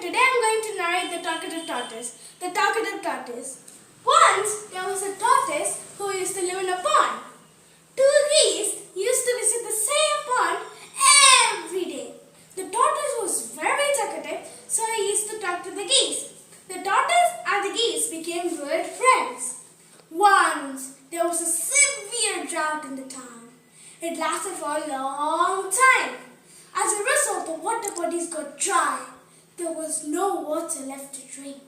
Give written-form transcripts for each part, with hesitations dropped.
and today I'm going to narrate the talkative tortoise. The talkative tortoise. Once there was a tortoise who used to live in a pond. Two geese used to visit the same pond every day. The tortoise was very talkative, so he used to talk to the geese. The tortoise and the geese became good friends. Once there was a severe drought in the town. It lasted for a long time. As a result, the water bodies got dry. There was no water left to drink.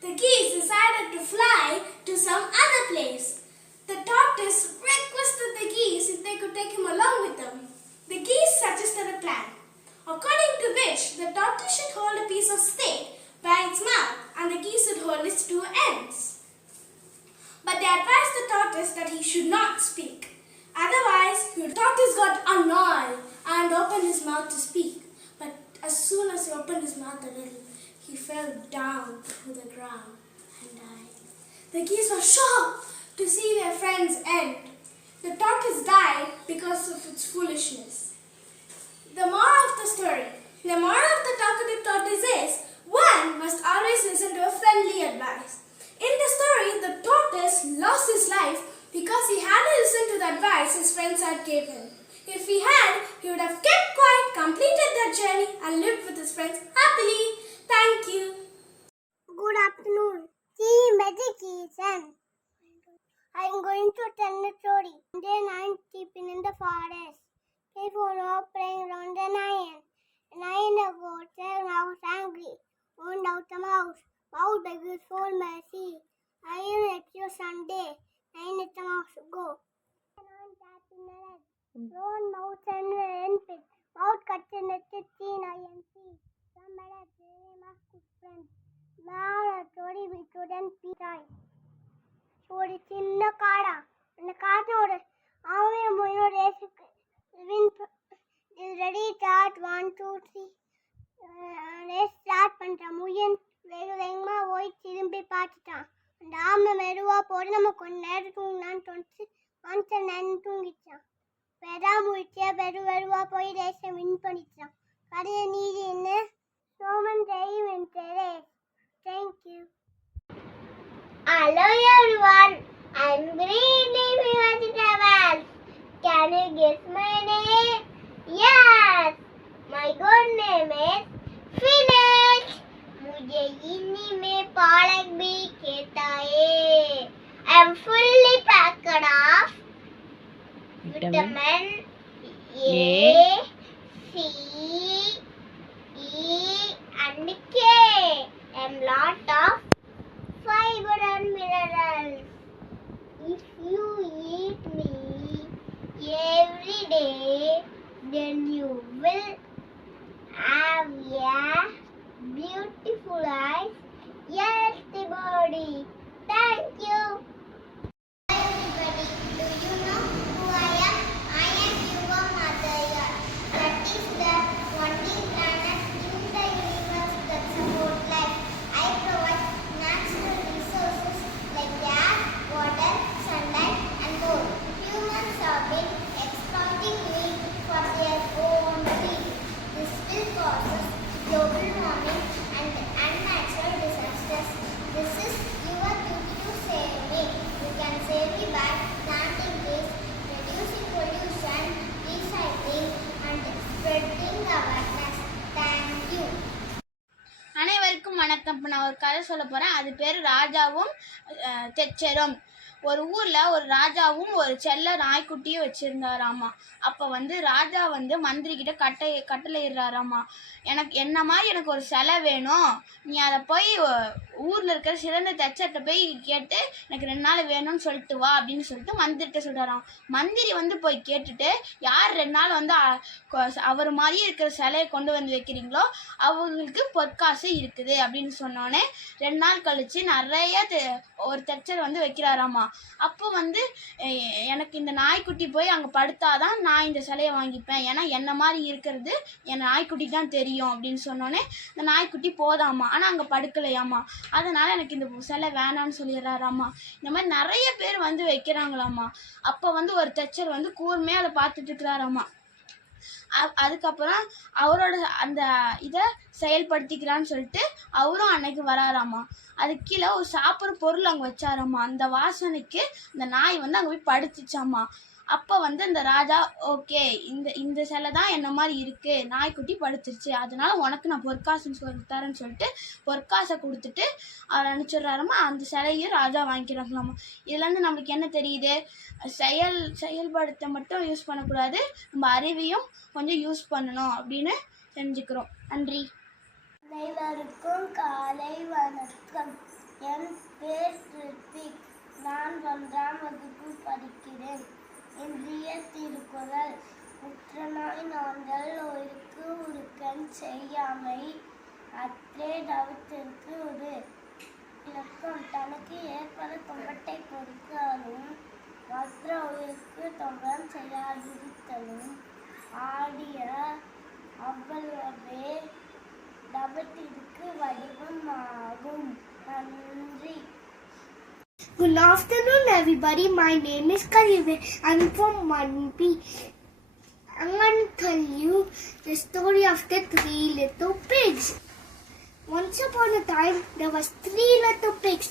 The geese decided to fly to some other place. The tortoise requested the geese if they could take him along with them. The geese suggested a plan, according to which the tortoise should hold a piece of stick by its mouth and the geese should hold its two ends. But they advised the tortoise that he should not speak. Otherwise, the tortoise got annoyed and opened his mouth to speak. But as soon as he opened his mouth a little, he fell down to the ground and died. The geese were shocked to see their friend's end. The tortoise died because of its foolishness. The moral of the story. The moral of the talkative tortoise is, one must always listen to a friendly advice. In the story, the tortoise lost his life because he hadn't listened to the advice his friends had given him. If he had, he would have kept quiet, completed that journey and lived with his friends happily. Thank you. Good afternoon. See Magic Kitchen. I am going to tell a story. One day, 9 sleeping in the forest. They were playing around the lion. The lion got a mouse angry. Found out the mouse. Mouse begged for mercy. Lion, it's your Sunday. Lion, let the mouse go. Lion tapping the leg. Thrown mouse and lion pit. Mouse cut the net to see lion see. Somebody play mouse good friends. Now the story we couldn't be right. ஒரு சின்ன காடா அந்த காட்டோட அவன் முயலோட ரேஸுக்கு ready start 1 2 3 race start பண்ணிட்டான். முயன் வேக வேகமாக போய் திரும்பி பார்த்துட்டான். அந்த ஆமை மெதுவாக போட்டு நம்ம கொஞ்ச நேரம் தூங்கினான்னு தோணுச்சு. கொஞ்ச நேரம் தூங்கிச்சான். வெறுவாக போய் ரேஸை வின் பண்ணிச்சான். கதையை நீதி என்ன Soman Jai race. Thank you. Hello everyone, I'm really vegetables. Can you guess my name? Yes, my good name is Phoenix. मुझे हिंदी में पालक भी कहता है. I'm fully packed of vitamin A, C, E and K and lot of fiber and minerals. If you eat me every day, then you will have a beautiful eyes, healthy body. Thank you. Hi everybody, do you know who I am? I am your mother. That is the only planet in the universe that supports life. I provide natural resources like air, water, sunlight and more. Humans have been exploiting me for their own greed. This will cause global warming and unnatural disasters. This is your duty to save me. You can save me by planting trees, reducing pollution, recycling and spreading awareness. Thank you. அனைவருக்கும் வணக்கம். இப்போ நான் ஒரு கதை சொல்ல போகிறேன். அது பேர் ராஜாவும் தெச்சரும். ஒரு ஊரில் ஒரு ராஜாவும் ஒரு செல்ல நாய்க்குட்டியும் வச்சுருந்தாராமா. அப்போ ராஜா மந்திரி கிட்ட கட்டளையிடுறாராமா, எனக்கு ஒரு சிலை வேணும், நீ அதை போய் ஊரில் இருக்கிற சிறந்த தச்சர்கிட்ட போய் கேட்டு எனக்கு 2 நாள் வேணும்னு சொல்லிட்டு வா அப்படின்னு சொல்லிட்டு மந்திரிட்ட சொல்கிறாராம். மந்திரி போய் கேட்டுட்டு, யார் 2 நாள் அவர் மாதிரியே இருக்கிற சிலையை கொண்டு வந்து வைக்கிறீங்களோ அவங்களுக்கு பொற்காசு இருக்குது அப்படின்னு சொன்னோன்னே 2 நாள் கழிச்சு நிறைய ஒரு தச்சர் வைக்கிறாராமா. அப்போ எனக்கு இந்த நாய்க்குட்டி போய் அங்கே படுத்தாதான் நான் இந்த சிலையை வாங்கிப்பேன், ஏன்னா என்ன மாதிரி இருக்கிறது என் நாய்க்குட்டி தான் தெரியும் அப்படின்னு சொன்னோன்னே இந்த நாய்க்குட்டி போதாமா, ஆனால் அங்கே படுக்கலையாமா. அதனால் எனக்கு இந்த சிலை வேணான்னு சொல்லிடுறாராமா. இந்த மாதிரி நிறைய பேர் வைக்கிறாங்களாமா. அப்போ ஒரு தச்சர் கூர்மையாக அதை பார்த்துட்டு இருக்கிறாராமா. அதுக்கப்புறம் அவரோட அந்த இதை செயல்படுத்திக்கிறான்னு சொல்லிட்டு அவரும் அன்னைக்கு வராராமா. அதுக்கு கீழே ஒரு சாப்பிட்ற பொருள் அங்கே வச்சாராம்மா. அந்த வாசனைக்கு அந்த நாய் வந்து அங்கே போய் படுத்துச்சாம்மா. அப்போ வந்து அந்த ராஜா, ஓகே, இந்த சிலை தான் என்ன மாதிரி இருக்குது, நாய்க்குட்டி படுத்துருச்சு, அதனால உனக்கு நான் பொற்காசுன்னு தரேன்னு சொல்லிட்டு பொற்காசை கொடுத்துட்டு அவர் அனுப்பிச்சிடுறாராம்மா. அந்த சிலையும் ராஜா வாங்கிக்கிறாங்களாம்மா. இதுலேருந்து நம்மளுக்கு என்ன தெரியுது? செயல்படுத்த மட்டும் யூஸ் பண்ணக்கூடாது, நம்ம அறிவையும் கொஞ்சம் யூஸ் பண்ணணும் அப்படின்னு தெரிஞ்சுக்கிறோம். நன்றி. அனைவருக்கும் காலை வணக்கம். என் பேர் ரித்திக். நான் 1ஆம் வகுப்பு படிக்கிறேன். இன்றைய திருக்குறள்: உற்றனாய் நாங்கள் ஒருக்கு உருக்கன் செய்யாமை அற்றே தவத்திற்கு உரு. இலக்கம்: தனக்கு ஏற்பட துன்பத்தை பொறுத்தாலும் மற்ற உயிருக்கு துன்பம் செய்யாதிருத்தலும் ஆடிய அவ்வளவே தவத்திற்கு வடிவமாகும். நன்றி. Good afternoon, everybody. My name is Karive. I'm from 1B. I'm going to tell you the story of the 3 little pigs. Once upon a time, there was 3 little pigs.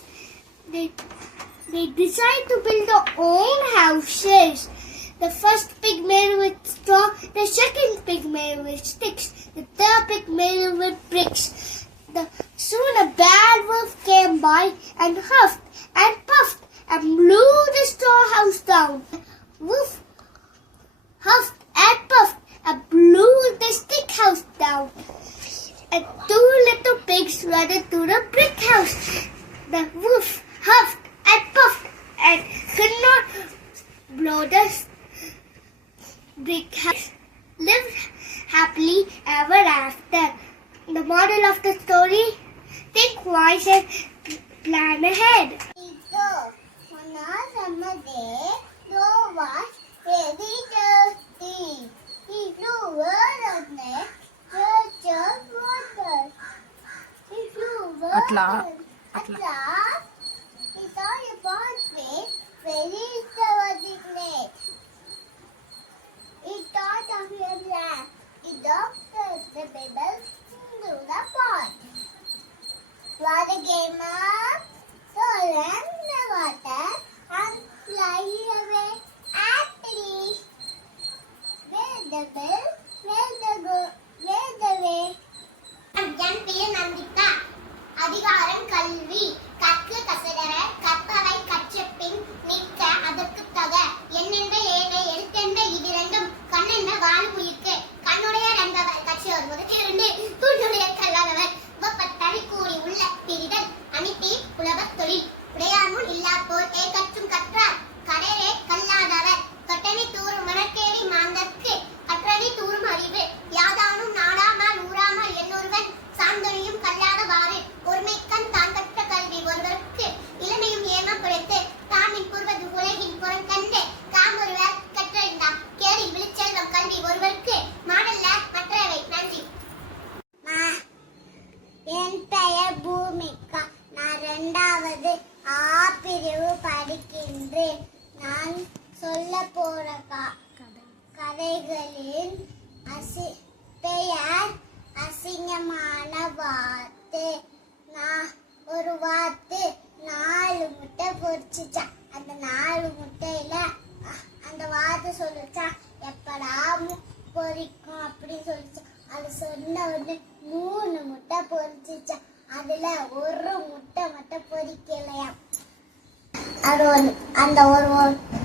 They decided to build their own houses. The first pig made with straw, the second pig made with sticks, the third pig made with bricks. Soon a bad wolf came by and huffed and puffed and blew the straw house down. Wolf huffed and puffed and blew the stick house down. And 2 little pigs ran into the brick house. The wolf huffed and puffed and could not blow the brick house. Lived happily ever after. The moral of the story: think wise and plan ahead. On a summer day, Noah was very thirsty. He flew over a neck, search of water. He flew over. At last, he saw a pathway very extravagant. He thought of a plan. He dropped the pebbles into the pot. Water came up, so ran the water and fly away happily. Where the bell, where the way. என் பெயர் நந்திதா. அதிகாரம் கல்வி. கற்க கசடர கற்பவை கற்றபின் நிற்க அதற்கு தக. எண்ணென்ற ஏனை எழுத்தென்ற இவ்விரண்டும் கண்ணென்ற வாழ்வுயிர்க்கு. கண்ணுடையார் என்பவர் கட்சி வருவது இரண்டு. தூண்டுடைய கல்லாதவர் உபப்பட்டறி கூறி உள்ள பிரிதல் அனித்தி புலவர் தொழில். உடையார் முன் இல்லா போர் கற்றும் கற்றார் கடரே கல்லாதவர். தொட்டனை தூரும் மணற்கேணி மாந்தற்கு கற்றனை தூரும் அறிவு. யாதானும் நாடாமல் ஊராமல் என்னொருவன் சாந்தனையும் கல்லாதவாறு. ஒருமைக்கண் தான் கற்ற கல்வி ஒருவருக்கு இளமையும் ஏமம் பிழைத்து தாமின் கூறுவது உலகின் புறங்கண்டு. காமொருவர் கற்றறிந்தார் கேளில் விழிச்செல்வம் கல்வி ஒருவருக்கு மாடல்ல மற்றவை. நன்றி. என் பெயர் பூமிகா. நான் 2வது ஆ பிரிவு படிக்கின்றேன். நான் சொல்ல போற கதைகளின் பெயர் அசிங்கமான வாத்து. ஒரு வாத்து 4 முட்டை பொரிச்சுச்சா. அந்த 4 முட்டையில அந்த வாத்து சொல்லுச்சா, எப்படா பொரிக்கும் அப்படின்னு சொல்லிச்சா. அது சொன்ன உடனே 3 முட்டை பொரிச்சுச்சா. அதுல ஒரு முட்டை மட்டும் பொரிக்கலையா. அது அந்த ஒரு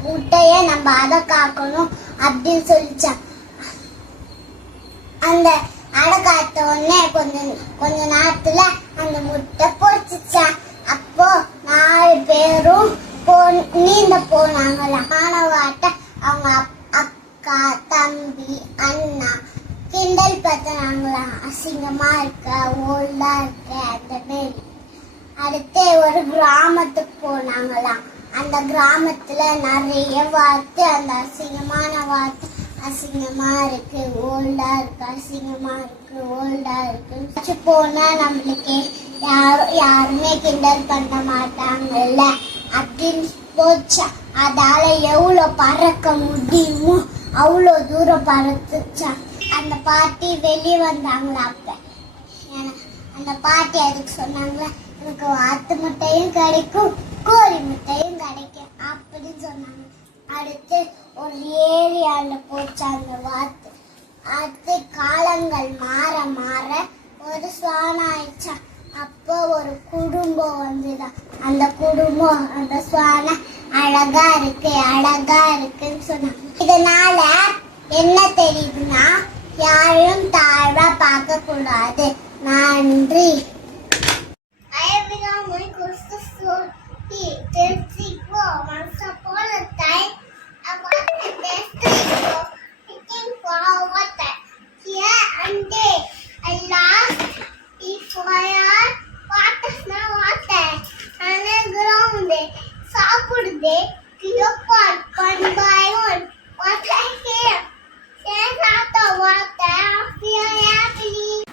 முட்டைய நம்ம அதை காக்கணும் அப்படின்னு சொல்லிச்சா. அந்த அடை காத்த உடனே கொஞ்ச நேரத்துல அந்த முட்டை பொரிச்சுச்சா. அப்போ 4 பேரும் நீந்த போனாங்களா. மாணவாட்ட அவங்க அக்கா தம்பி அண்ணா கிண்டல் பத்தினாங்களா. அசிங்கமா இருக்க, ஓல்டா இருக்க, அந்த மாரி. அடுத்து ஒரு கிராமத்துக்கு போனாங்களாம். அந்த கிராமத்துல நிறைய வார்த்தை, அந்த அசிங்கமான வார்த்தை, அசிங்கமா இருக்கு, ஓல்டா இருக்கு, அசிங்கமா இருக்கு, ஓல்டா இருக்கு. போனா நம்மளுக்கு யாருமே கிண்டல் பண்ண மாட்டாங்கல்ல அப்படின்னு போச்சா. அதால எவ்வளவு பறக்க முடியுமோ அவ்வளோ தூரம் பறந்துச்சான். அந்த பாட்டி வெளியே வந்தாங்களா அப்ப அந்த பாட்டி அதுக்கு சொன்னாங்களா, எனக்கு வாத்து முட்டையும் கிடைக்கும் கோழி முட்டையும் கிடைக்கும் அப்படின்னு சொன்னாங்க. அடுத்து ஒரு ஏரியால போச்சு அந்த வாத்து. அடுத்து காலங்கள் மாற மாற ஒரு ஸ்வான் ஆயிடுச்சா. அப்போ ஒரு குடும்பம் வந்துதான். அந்த குடும்பம் அந்த ஸ்வான அழகா இருக்குன்னு சொன்னாங்க. இதனால என்ன தெரியுதுன்னா, யாரையும் தாழ்வா பார்க்க கூடாது. நன்றி. சாப்பிடுதே one by one. What I hear? Says out the water, feel happy.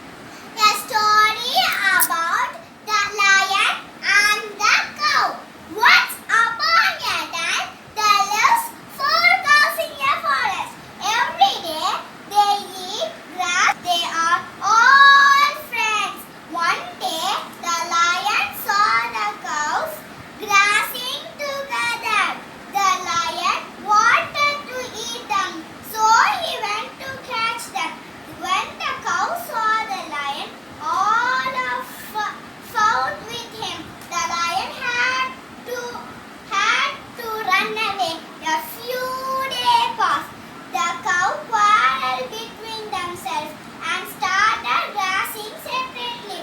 A story about the lion and the cow. Once upon a time, there lives 4 cows in a forest. Every day, they eat grass. They are all friends. One day, the lion saw the cows grazing together. The lion wanted to eat them, so he went to catch them. When the cow saw the lion, all of fought with him. The lion had to run away. A few days passed. The cow quarreled between themselves and started grazing separately.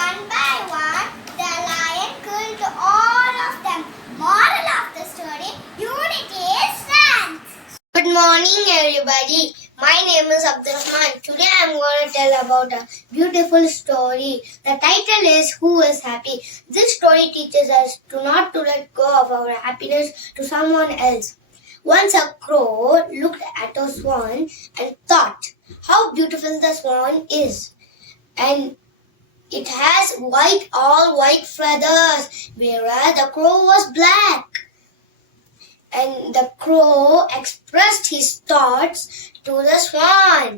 One by one, the lion killed all of them. Moral of the story: unity is strength. Good morning, everybody. My name is Abdurrahman. Today I am going to tell about a beautiful story. The title is Who is Happy? This story teaches us not to let go of our happiness to someone else. Once a crow looked at a swan and thought how beautiful the swan is. And it has all white feathers, whereas the crow was black. And the crow expressed his thoughts to the swan.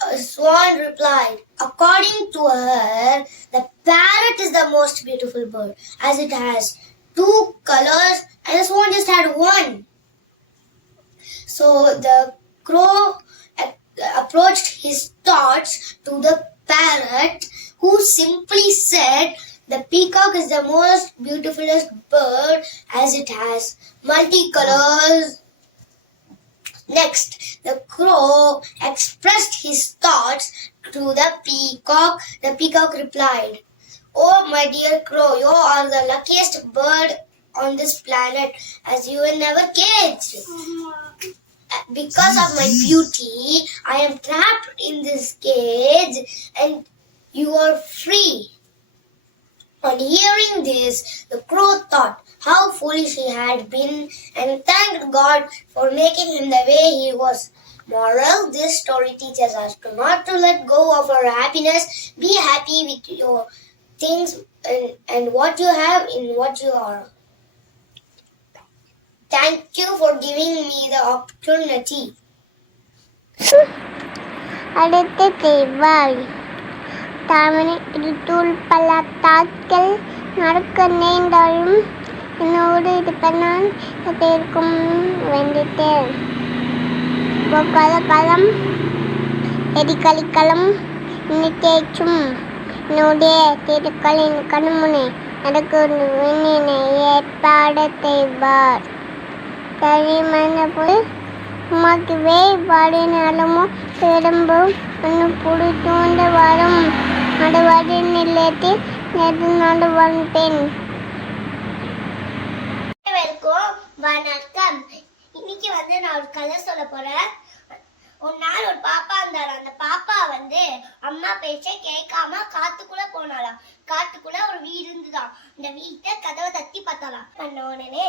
A swan replied, according to her, the parrot is the most beautiful bird, as it has 2 colors and the swan just had 1. So the crow approached his thoughts to the parrot, who simply said, the peacock is the most beautifulest bird as it has multicolors. Next, the crow expressed his thoughts to the peacock. The peacock replied, oh my dear crow, you are the luckiest bird on this planet, as you will never cage. Because of my beauty, I am trapped in this cage and you are free. On hearing this, the crow thought how foolish he had been and thanked God for making him the way he was. Moral: this story teaches us not to let go of our happiness. Be happy with your things and what you have in what you are. Thank you for giving me the opportunity. அடுத்து தீபாவளி. தாமரை இருத்தூள் பள்ளத்தாக்கில் நடக்க நேர்ந்தாலும் என்னோடு இருப்பனால் எதற்கும் வேண்டிட்டேன். கலம் எரிகளிக்களம் இன்னித்தேச்சும் என்னுடைய திருக்களின் கண்முனை நடக்கும் விண்ணினை ஏற்பாடு செய்வார். தனிமனப்பு உமாக்குவே பாடினாலுமோ திரும்பும் ஒன்று புடி தூண்ட வரும் நடுவாடி நிலையத்தில் நேற்று நடுவான் பெண். வணக்கம். இன்னைக்கு நான் ஒரு கதை சொல்ல போறேன். ஒரு நாள் ஒரு பாப்பா இருந்தாரு. அந்த பாப்பா அம்மா பேச்ச கேட்காம காட்டுக்குள்ள போனாலாம். காட்டுக்குள்ள ஒரு வீடு இருந்துதான். அந்த வீட்டை கதவை தட்டி பார்த்தாலாம். பண்ண உடனே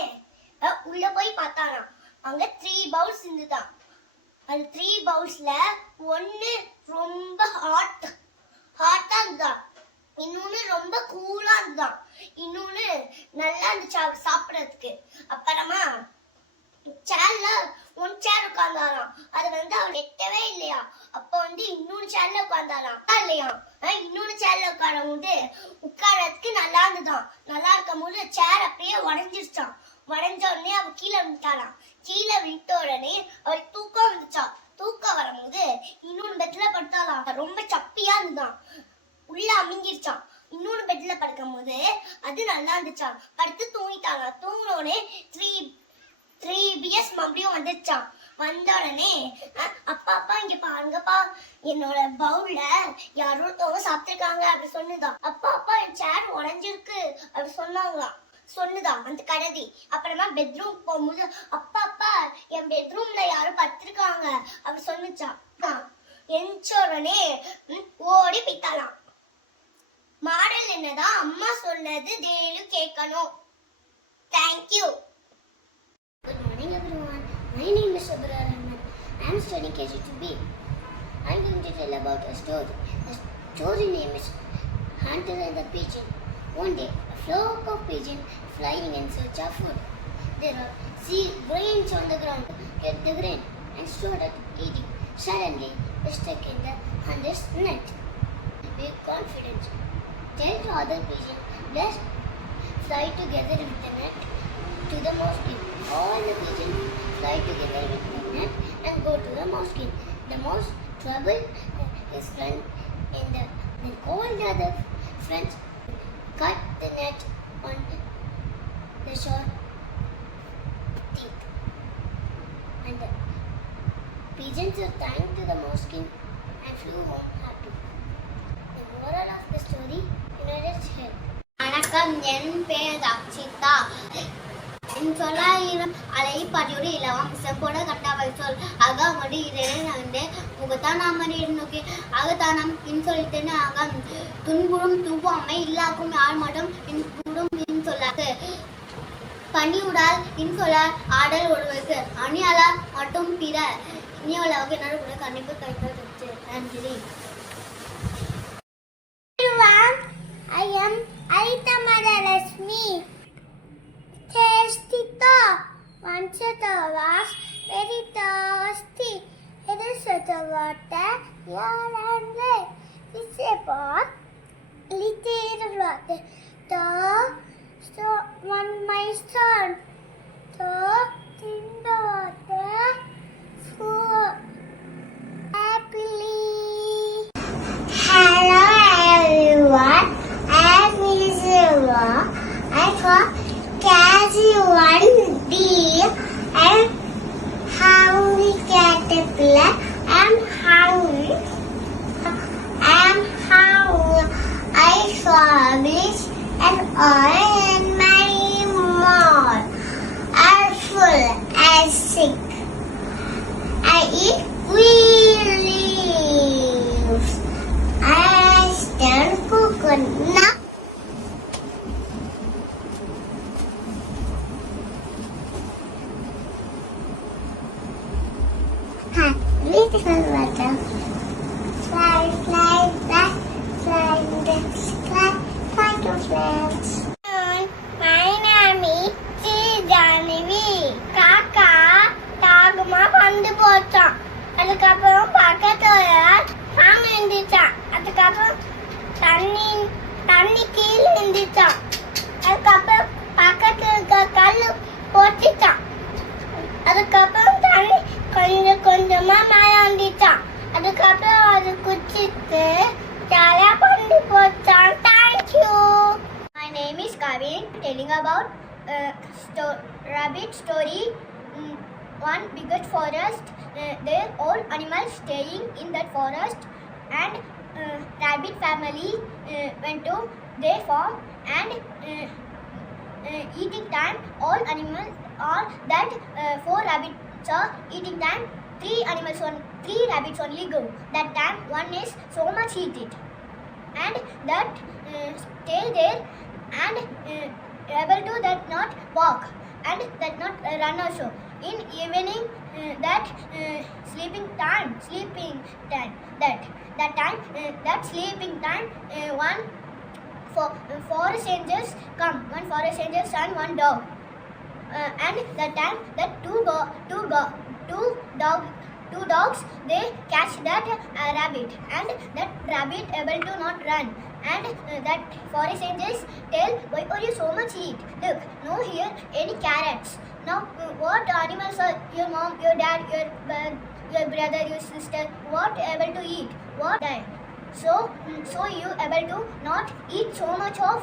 உள்ள போய் பார்த்தாலாம். அங்க 3 பவுல்ஸ் இருந்துதான். அந்த 3 பவுல்ஸ்ல ஒன்னு ரொம்ப ஹாட்டா இருந்தான், இன்னொன்னு ரொம்ப கூலா இருந்தான், இன்னொன்னு நல்லா இருந்துச்சு சாப்பிடறதுக்கு. அப்புறமா சேர்ல ஒன் சேர் உட்கார்ந்தாராம். அது அவர் எட்டவே இல்லையா. அப்போ இன்னொரு சேர்ல உட்கார்ந்தாராம். இல்லையா இன்னொரு சேர்ல உட்காரத்துக்கு நல்லா இருந்துதான். நல்லா இருக்கும் போது சேர் அப்படியே உடஞ்சிருச்சான். உடஞ்ச உடனே அவ கீழே விட்டாளாம். கீழே விட்ட உடனே அவளுக்கு தூக்கம் வந்துச்சான். தூக்கம் வரும்போது இன்னொரு பெட்ல படுத்தாலாம். ரொம்ப சப்பியா இருந்துதான். உள்ள அமிங்கிருச்சான். இன்னொரு பெட்ல படுக்கும் போது அது நல்லா இருந்துச்சான். படுத்து தூங்கிட்டாங்க. தூங்கினோடனே 3 BS மறுபடியும் வந்துச்சான். வந்த உடனே அப்பா இங்க பாருங்கப்பா, என்னோட பவுல்ல யாரோ ஒருத்தவங்க சாப்பிட்டுருக்காங்க அப்படி சொன்னுதான். அப்பா என் சேர் உடஞ்சிருக்கு அப்படி சொன்னுதான் அந்த கடைதி. அப்புறமா பெட்ரூம் போகும்போது அப்பா என் பெட்ரூம்ல யாரும் படுத்திருக்காங்க அப்படி சொன்னுச்சான். எந்த உடனே ஓடி போய்த்தாலாம். மாடல் என்னதான் அம்மா சொன்னது டெய்லியும் கேட்கணும். Thank you. Good morning everyone. My name is Sabra Rahman. I am studying KG2B. I am going to tell about a story. The story name is Hunter and the Pigeon. One day, a flock of pigeons flying in search of food. There are grains on the ground. Get the grain and started eating. Suddenly, they stuck in the hunter's net. With confidence, tell the other pigeon, let's fly together with the net to the mouse. All the pigeons fly together with the net and go to the mouse. The mouse troubled his friend in the then all the other friends cut the net on the short teeth. And the pigeons are thanked to the mouse king and flew home happy. The moral of the story, United States. வணக்கம், என் பெயர் அக்ஷிதா. சொல்லாயிரம் அலைப்படியோடு இலவம் செப்போட கட்டாவை சொல் அகமடி இரண்டு முகத்தானாமடி நோக்கி அகத்தானம் இன்சொல்லித்தேன்னு அகம் துன்புறும் துவாமை இல்லாக்கும் யார் மட்டும் இன்புறும் இன்சொல்லாது பணியுடால் இன்சொல்லார் ஆடல் ஒருவருக்கு அணியாளர் மட்டும் பிற இனியவளாக என்னோட கூட கண்டிப்பாக கைப்பற்று. நன்றி. I am Aithamadalashmi. Tasty thought. Once there was very thirsty. It is such a water here and there. It's a pot, little water. So one my son. In the water, full happily. Hello everyone. I am Isra. I thought one deer and hungry caterpillar. I'm hungry. I saw a bleach and oil in my mouth. I'm full and sick. I eat green leaves. I stand coconut. Beautiful water. Fly back, fly in the sky, fly to friends. My name is Janavi. காக்கா தாகமா வந்து போச்சான். அதுக்கப்புறம் பக்கத்துல சாமி இருந்துச்சான். அதுக்கப்புறம் தண்ணி கீழே இருந்துச்சான். அதுக்கப்புறம் பக்கத்துல இருக்க கல்லு போச்சுச்சான். அதுக்கப்புறம் தண்ணி கொஞ்சமா மேல வந்துச்சான். அதுக்கப்புறம் அது குச்சிட்டு ஜாலியா பண்ணி போச்சான். Thank you. My name is Kavin, telling about rabbit story. One biggest forest. There all animals staying in that forest, and rabbit family went to their farm, and eating time all that 4 rabbits are eating time. 3 rabbits only go. That time one is so much heated, and that stay there and able to that not walk and that not run also. In evening that sleeping time one forest angels come. One forest angels and one dog. And the time that two dogs they catch that rabbit, and that rabbit able to not run, and that forest angels tell, why are you so much eat? Look, no here any carrots. Now what animals are your mom, your dad, your brother, your sister, what able to eat? What die? So you able to not eat so much of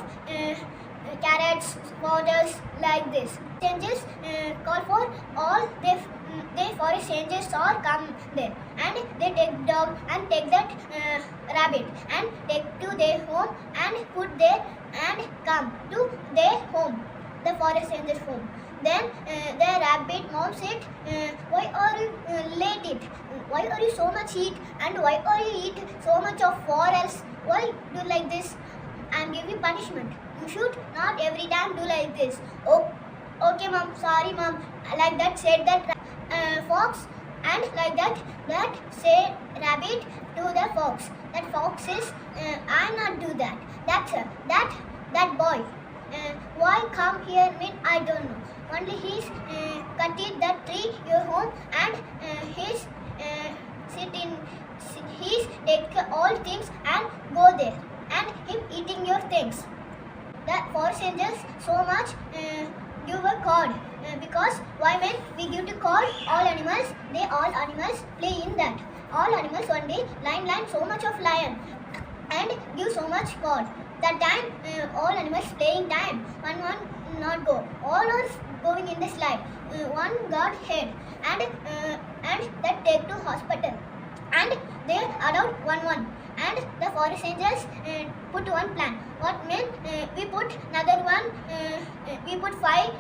carrots, waters like this. Changes call for all they forest changes or come there, and they take dog and take that rabbit and take to their home and put there and come to their home, the forest changes home. Then the rabbit mom said, why are you late it? Why are you so much eat? And why are you eat so much of forest? Why do like this? I'm giving punishment. You should not every time do like this. Oh, okay mom, sorry mom. Like that said that fox, and like that said rabbit to the fox. That fox is, I not do that. That boy. Why come here mean I don't know. Only he's cutting that tree your home, and he's take all things and go there, and him eating your things. The forest angels so much you were called, because why when we give to call all animals, they all animals play in that. All animals one day lion so much of lion and give so much call. That time all animals playing time, one not go, all are going in the slide. One got head, and that take to hospital, and they adopt one, and the forest angels put one plan. What mean? We put another one, we put five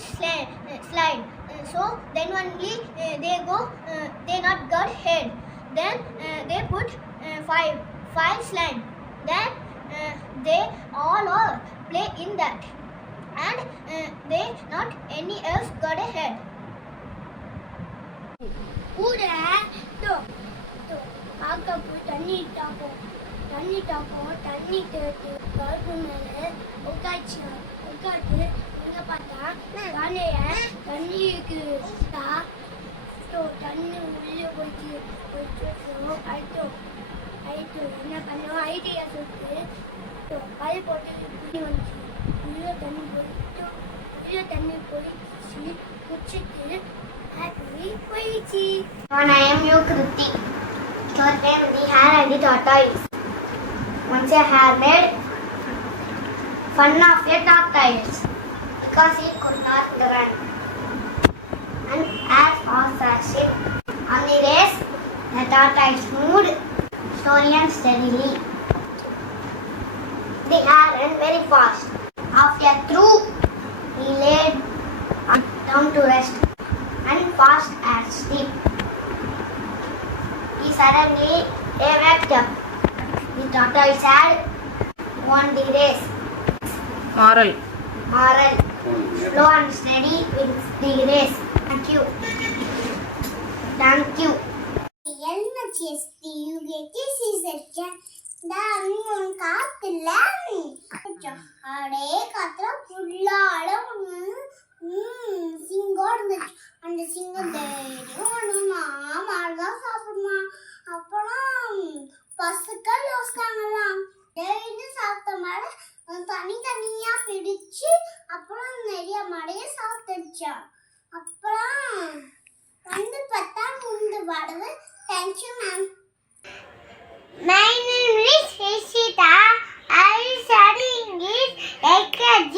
slide. So then only they go, they not got head. Then they put five slide. Then they all are play in that, and they not any else got a head. கூட பார்க்க போய் தண்ணி டாப்போம் தண்ணி கேட்டு பருப்பு மேலே உட்காந்து இங்கே பார்த்தா தானைய தண்ணிக்கு தண்ணி உள்ளே போயிட்டு ஆயிட்டு என்ன பண்ணுவோம் ஐடியா சொல்லிட்டு பல் போட்டு தண்ணி வந்துச்சு. உள்ளே தண்ணி போயிடுச்சு குடிச்சிட்டு ஹாப்பி போயிடுச்சு. I am your Kruti. Your name the hare and the tortoise. Once a hare made fun of a tortoise because he could not run, and as fast as it on the race, the tortoise moved slowly and steadily. The hare ran very fast. After through, he laid down to rest, and fast as sleep. He suddenly waked up. The tortoise had won the race. Moral. Slow and steady wins the race. Thank you. சிங்கம் இருந்துச்சு. அந்த சிங்கம் மாடுதான் சாப்பிடுமா. அப்புறம் பசுக்கள் யோசித்தாங்களாம், daily சாப்பிட்ட மாடை தனியா பிடிச்சு அப்புறம் நிறைய மாடையை சாப்பிட்டுச்சான். அப்புறம் வந்து பார்த்தா முந்து பாடுவு. Thank you ma'am. My name is Rishita. I am studying in LKG.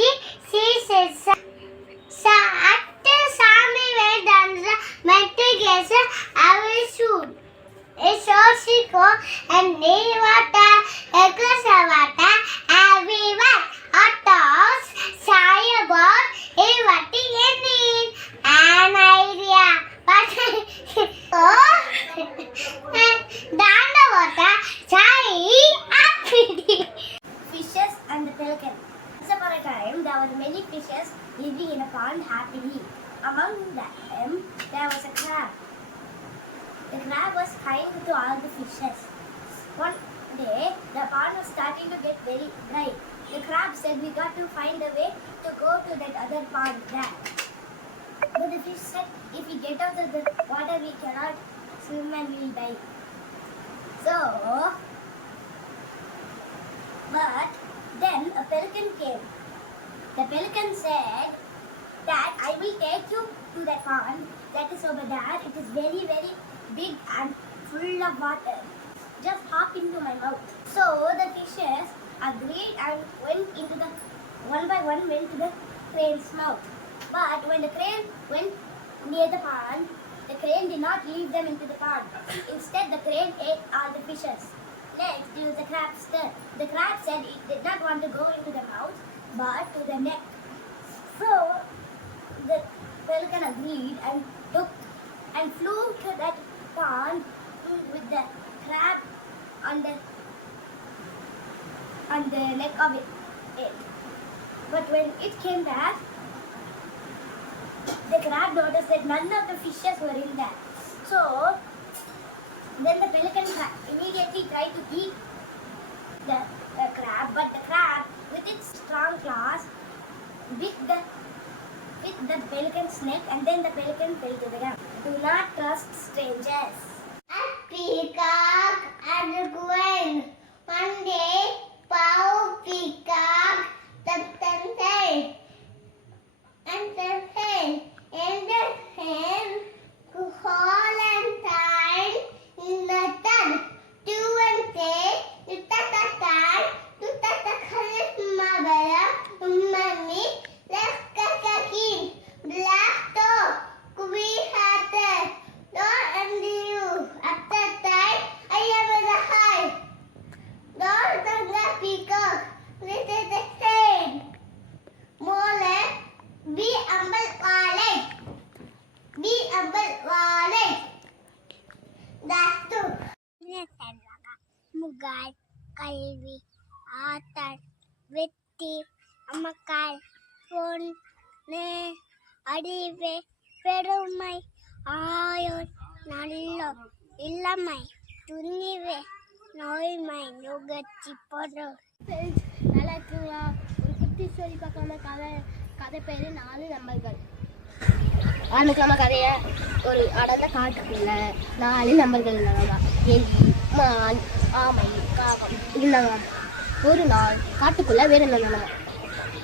After Sami Vedanta Matriculation, I will shoot. A Shoshiko and Nirvata, Ekasavata, everyone, Autos, Sayabot, Evati, an idea. But Dandavata, Sai, Apidi. Fishes and the pelican. Once upon a time, there were many fishes living in a pond happily. Among them, there was a crab. The crab was kind to all the fishes. One day, the pond was starting to get very dry. The crab said, we got to find a way to go to that other pond there. But the fish said, if we get out of the water, we cannot swim and we'll die. So, but then a pelican came. The pelican said that I will take you to the pond that is over there. It is very, very big and full of water. Just hop into my mouth. So the fishes agreed and went into the one by one went to the crane's mouth. But when the crane went near the pond, the crane did not leave them into the pond. Instead, the crane ate all the fishes. Next, it was the crab's turn. The crab said it did not want to go into the mouth, but to the neck. So the pelican agreed and took and flew to that pond with the crab on the neck of it. But when it came back, the crab noticed that none of the fishes were in there. So then the pelican immediately tried to eat the crab, but the crab, with its strong claws, bit the pelican's neck, and then the pelican fell to the ground. Do not trust strangers. A peacock and a queen. One day, Pau Peacock tucked and said, and the hen, and the hen, call and time in the sun. Two and say, you ta-ta-ta, you ta-ta-ta, mother, money, let's cut a key, black dog, queen-hearted, don't envy you. At that time, I am the high. Don't the peacock, this is the same. Mole, be humble wallet. Be humble wallet. That's two. Mugal, Kalvi, Atar, Vitti, Amakal, Phone, Ne, Adive, Perumai, Ayon, Nallo, Ilamai, Tunive, Noimai, Nogati Poro. நல்லா இருக்குங்களா? ஒரு குட்டி story பார்க்காம கதை பேர் 4 நம்பர்கள். ஆரம்பிக்கலாமா கதையை? ஒரு அடர்ந்த காட்டுக்குள்ள 4 நம்பர்கள் இருந்தாங்க. எலி, மான், ஆமை, காகம் இருந்தாங்க. ஒரு நாள் காட்டுக்குள்ள வேற இருந்தாங்க.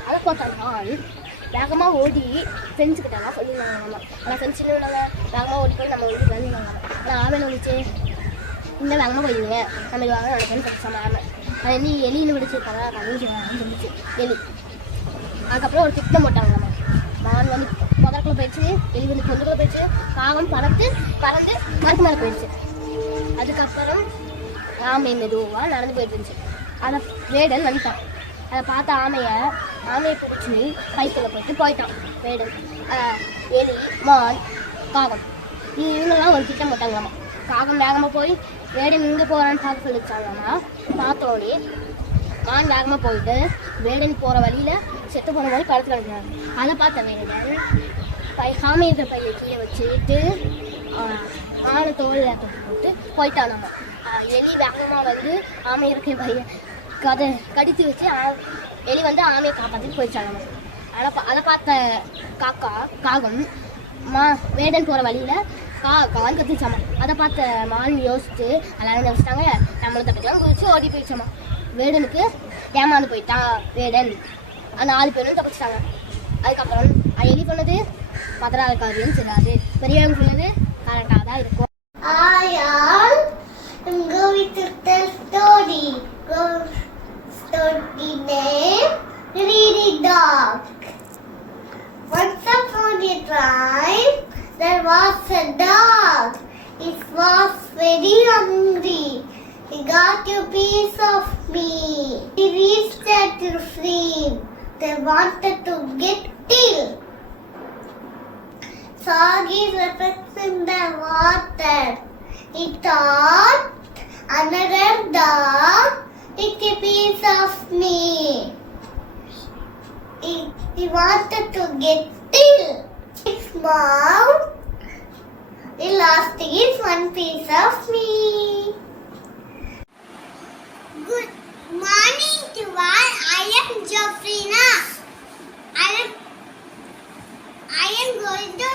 அதை பார்த்தாங்க வேகமாக ஓடி ஃப்ரெண்ட்ஸுக்கிட்டலாம் சொல்லியிருந்தாங்க. நம்ம ஆனால் ஃப்ரெண்ட்ஸ் என்ன இருந்தாங்க, வேகமாக ஓடி போய் நம்ம வீட்டுக்கு வந்துருந்தாங்க. ஆனால் ஆமை வந்துச்சு, இந்த வேகமாக போயிடுங்க, நம்ம இது வாங்க நடக்குன்னு சொல்லிச்சாம ஆமை. அது வந்து எலின்னு விடிச்சிருக்காங்க, அப்படின்னு சொல்லிச்சு எலி. அதுக்கப்புறம் ஒரு திட்டம் போட்டாங்க. நம்ம மான் வந்து புதற்குள்ள போயிடுச்சு, எலி வந்து பொந்துக்குள்ள போயிடுச்சு, காகம் பறந்து மரத்து மேலே போயிடுச்சு. அதுக்கப்புறம் ஆமை மெதுவாக நடந்து போயிட்டு இருந்துச்சு. அதை வேடன் வந்துட்டான். அதை பார்த்த ஆமையை பிடிச்சி கைக்குள்ள போயிட்டான் வேடன். எலி, மான், காகம் இவங்கெல்லாம் ஒரு திட்டம் போட்டாங்களாமா. காகம் வேகமாக போய் வேடன் இங்கே போகிறான்னு பார்க்க சொல்லிச்சாங்கம்மா. பார்த்தோடனே மான் வேகமாக போயிட்டு வேடன் போகிற வழியில் செத்து போன மாதிரி படுத்து கிடக்குறாங்க. அதை பார்த்த வேடன் ஆமை இருக்கிற பையை கீழே வச்சுட்டு ஆனை தோளில் போட்டு போயிட்டானாம்மா. எலி வேகமாக வந்து ஆமை இருக்கிற பையை கடித்து வச்சு எலி வந்து ஆமையை காப்பாற்றிட்டு போயிடுச்சாங்கம்மா. அதை பார்த்த காகம் வேடன் போகிற வழியில் கான் கத்துச்சாமா. அதை பார்த்த மான் யோசிச்சு எல்லாரும் நினச்சிட்டாங்க நம்மளும் தப்பிக்கலாம் குதிச்சு ஓடி போயிடுச்சாமா. வேடனுக்கு ஏமாந்து போயிட்டான் வேடன். 4 பேரும் தப்பிச்சிட்டாங்க. அதுக்கப்புறம் எலி சொன்னது மதரா இருக்காதுன்னு சொல்லாது, பெரியவங்க சொன்னது கரெக்டாக தான் இருக்கும். I'm going to tell story. Story name, Greedy Dog. Once upon a time, there was a dog. It was very hungry. He got a piece of meat. He reached out to free. They wanted to get killed. Soggy reflects in the water. He thought another dog took a piece of meat. He wanted to get killed. His mom lost his one piece of meat. Good morning to all. I am Jofrina. I am going to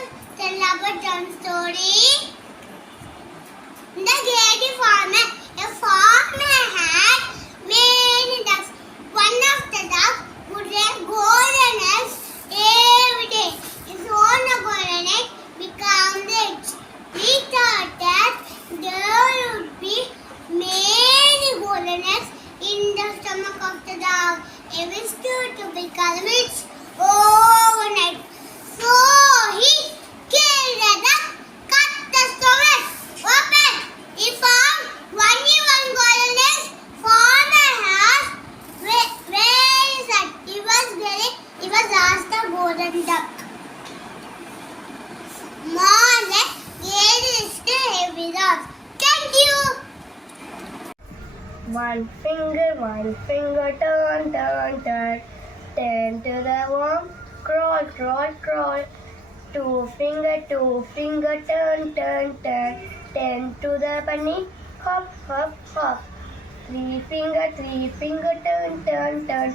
One finger, turn, turn, turn. 10 to the worm, crawl, crawl, crawl. Two finger, turn, turn, turn. 10 to the bunny, hop, hop, hop. Three finger, turn, turn, turn.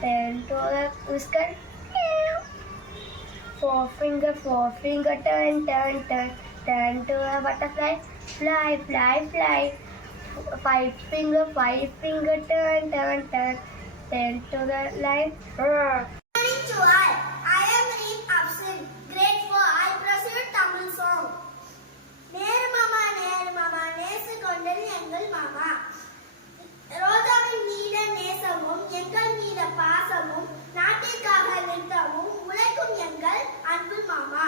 10 to the whisker, meow. Four finger, turn, turn, turn. 10 to the butterfly, fly, fly, fly. Five finger, turn, turn, turn. 10 to the line, roar. Good morning to all. I am Reem Absin, grade 4. I present Tamil song. Nehru மாமா நேச கொண்டது எங்கள் மாமா. ரோஜாவின் மீத நேசமும் எங்கள் மீத பாசமும் நாட்டிற்காக நித்தமும் உழைக்கும் எங்கள் அன்பு மாமா.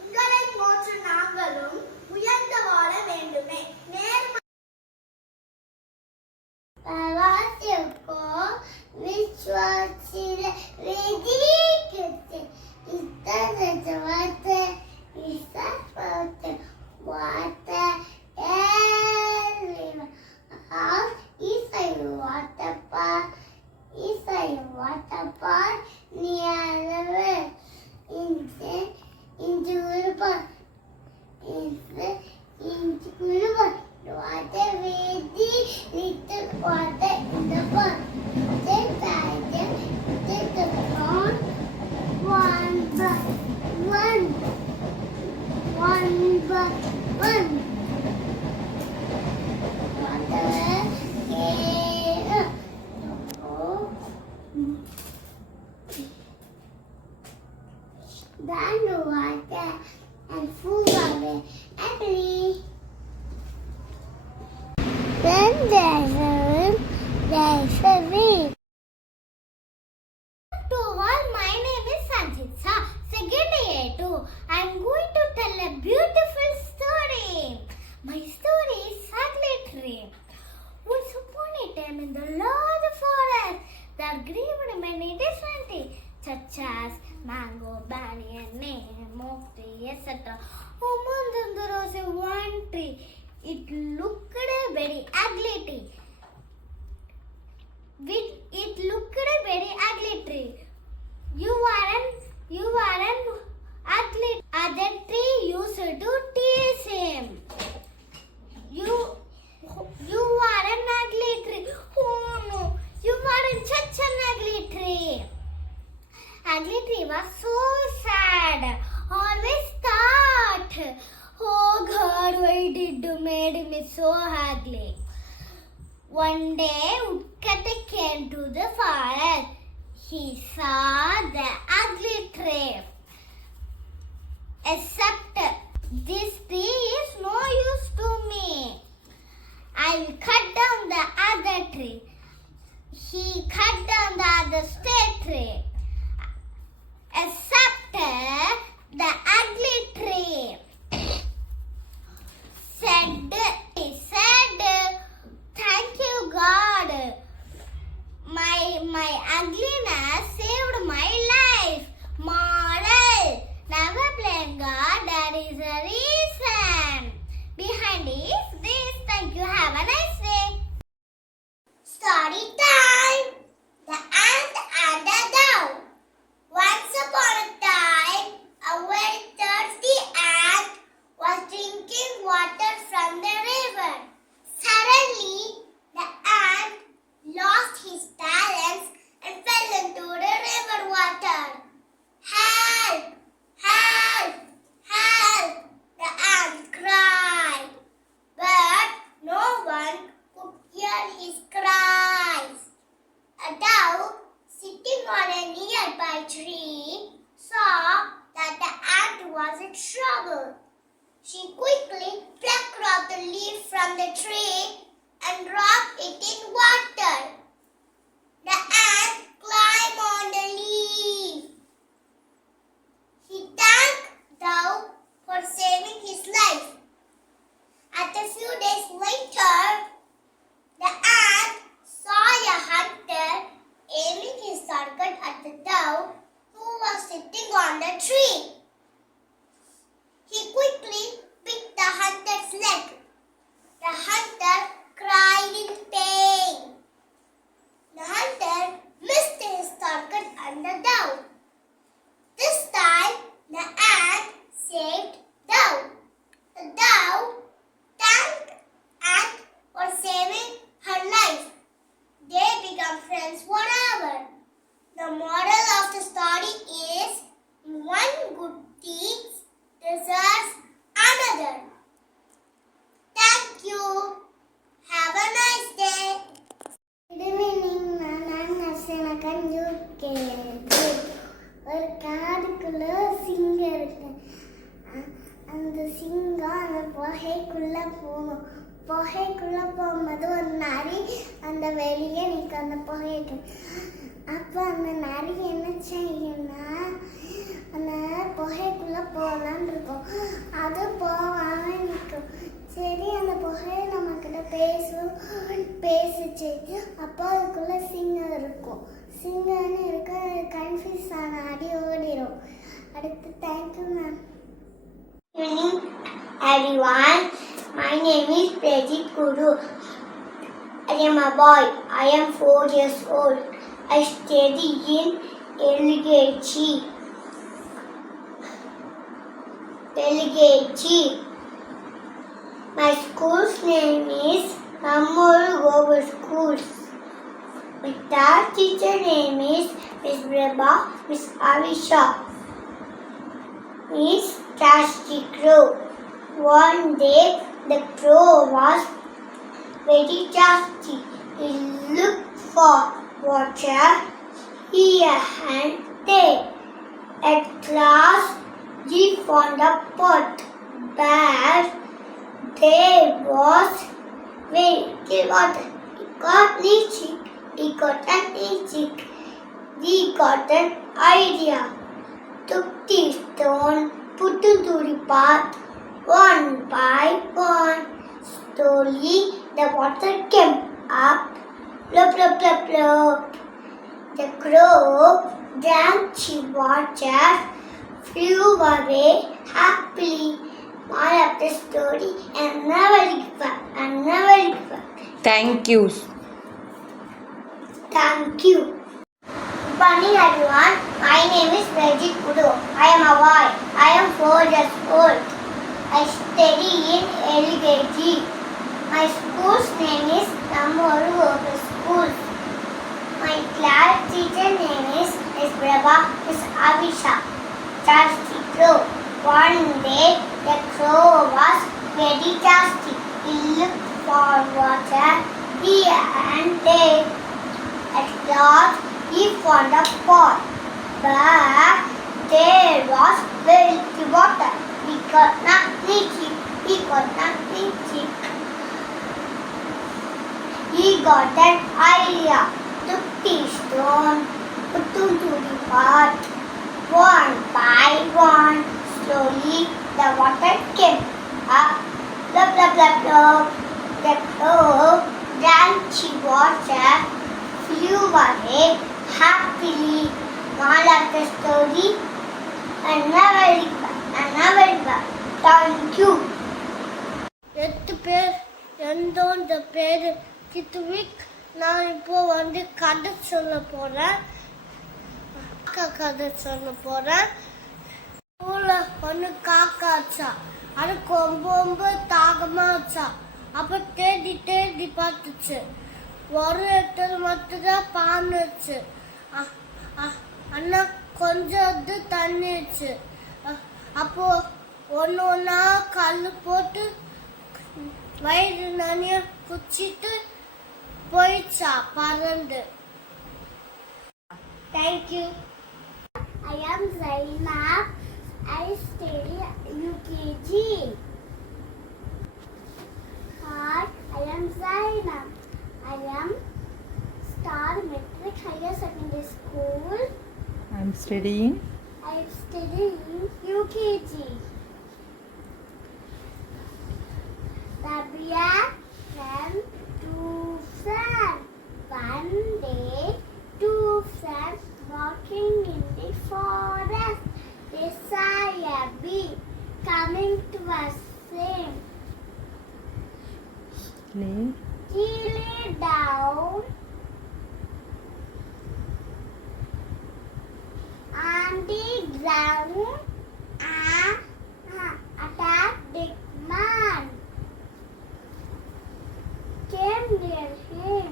உங்களை போற்று நாங்களும் உயர்ந்து வாழ வேண்டுமே. Nehru Palatiko, which was ridiculous. Is that the water? Is that water? Water everywhere. House is a water park. Is a water park near the river. In the river. In the river. Water very little water in the pond. Take the pond one by one. Water here. Then water and full of it. Happily. Then there's a week. To all, my name is Sanjitsa, second A2. I'm going to tell a beautiful story. My story is Ugly Tree. Once upon a time in the large forest, there grew many different trees, such as mango, banyan, neem, oak tree, etc. Among them there was a one tree. It looked very ugly tree. It looked a very ugly tree. You are an ugly. Other tree used to tease him. You are an ugly tree. Oh no, you are in such an ugly tree. Ugly tree was so sad. Always thought, oh God, why did you made me so ugly? One day, Woodcutter came to the forest. He saw the ugly tree. Except this tree is no use to me. I will cut down the other tree. He cut down the other straight tree. Except the ugly tree. He said, thank you God. My ugliness saved my life. Moral, never blame God, there is a reason. Behind this, thank you, have a nice day. Story time. The ant and the dove. Once upon a time, a very thirsty ant was drinking water from the river. Suddenly, the ant lost his balance and fell into the river water. Help! Help! Help! The ant cried. But no one could hear his cries. A dove sitting on a nearby tree saw that the ant was in trouble. She quickly plucked off the leaf from the tree and dropped it in water. The ant climbed on the leaf. He thanked dove for saving his life. At a few days later, the ant saw a hunter aiming his target at the dove who was sitting on the tree. He quickly picked the hunter's leg. The hunter cried in pain. புகைக்குள்ள போகும்போது ஒரு நரி அந்த வெளியே நிற்கும் அந்த புகைக்கு. அப்போ அந்த நரி என்ன செய்யும்னா அந்த புகைக்குள்ள போகலான்னு இருக்கும். அது போகாம நிற்கும். சரி அந்த புகையை நம்மக்கிட்ட பேசிச்சு. அப்போ அதுக்குள்ள சிங்கம் இருக்கும். சிங்கம்னு இருக்க கன்ஃபியூஸ் ஆன அடி ஓடிடும். அடுத்து thank you ma'am. Evening everyone, my name is Prajit Guru. I am a boy. I am 4 years old. I study in LKG. My school's name is Rammoru Global Schools. My dad teacher name is Miss Breba, Miss Avisha, Miss Tasty Crow. One day the crow was very thirsty. He looked for water here and there. At last he found a pot, but there was very little water. He got an idea. Took the stone, put into the pot, one by one. Slowly the water came up, plop, plop, plop, plop. The crow drank the water, flew away happily. Moral of the story, and never give up. Thank you. Thank you. Good morning everyone. My name is Prajit Guru. I am a boy. I am 4 years old. I study in LKG. My school's name is Rammoru Global Schools. My class teacher name is Miss Breba, Miss Avisha, Tasty Crow. One day the crow was very thirsty. He looked for water here and there. At last he found a pot, but there was very little water. He got nothing. He got an idea. Took the stone, put into the pot, one by one. Slowly the water came up, plop, plop, plop, plop. The crow drank the water, flew away happily. Moral of the story, and never give up. Thank you. 8 பேர் எந்தோன்ற பேர் கித்விக். நான் இப்போ கதை சொல்ல போறேன். கதை சொல்ல போறேன். ஸ்கூல்ல காக்காச்சா. அது ரொம்ப தாகமாச்சா. அப்ப தேடி பார்த்துச்சு. ஒரு இடத்துல மட்டும்தான் பானுச்சு. அண்ணா கொஞ்சம் தண்ணிச்சு. அப்போ ஒன்னா கல் போட்டு வயிறு நனிய குச்சிட்டு போயிடுச்சா பறந்து. Thank you. I am Zainab. I study UKG. Hi, I am Zainab. I am Star Metric Higher Secondary School. I'm studying. I am studying UKG. The bear ran two friends. One day, two friends walking in the forest. They saw a bee coming towards them. He lay down on the ground and attacked the man. Came near him.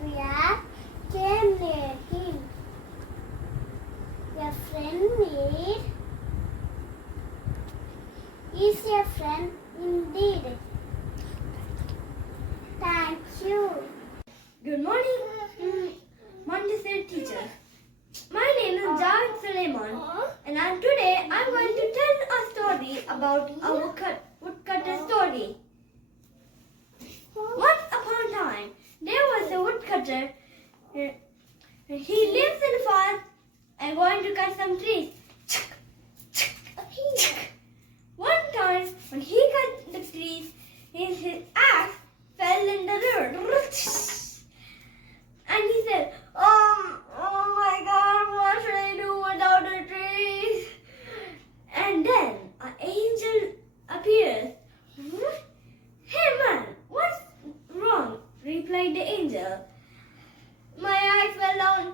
Bear came near him. Your friend is your friend indeed. Thank you. Good morning, Montessori teacher. My name is Javed Suleiman, and today I'm going to tell a story about a woodcutter story. his axe fell in the river. And he said, oh my God, what should I do without the trees? And then an angel appears. Hey man, what's wrong? Replied the angel. My axe fell down.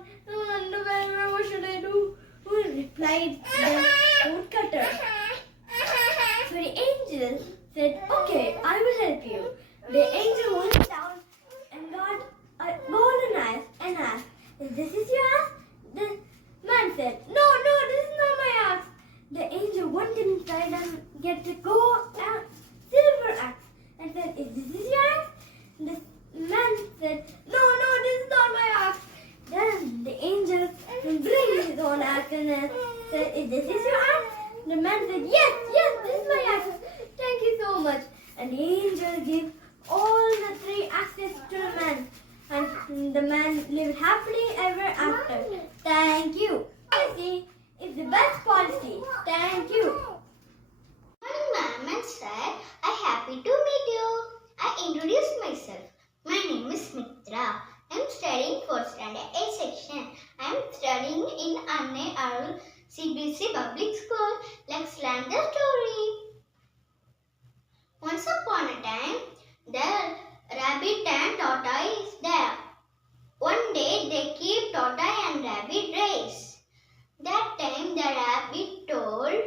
What should I do? Replied the woodcutter. So the angel said, okay, I will help you. The angel went down and got a golden axe and asked, this is your axe? The man said, no, this is not my axe. The angel went inside and get the silver axe and said, this is your axe? The man said, no, this is not my axe. Then the angel bring his own axe and said, this is your axe? The man said, yes, this is my axe. Thank you so much. And the angel gave all the 3 axes to the man. And the man lived happily ever after. Thank you. Policy is the best policy. Thank you. Morning, ma'am and sir. I'm happy to meet you. I introduced myself. My name is Mitra. I'm studying 4th standard A section. I'm studying in Anne Arul CBSE Public School. Let's learn the story. Once upon a time, the rabbit and tortoise is there. One day they keep tortoise and rabbit race. That time the rabbit told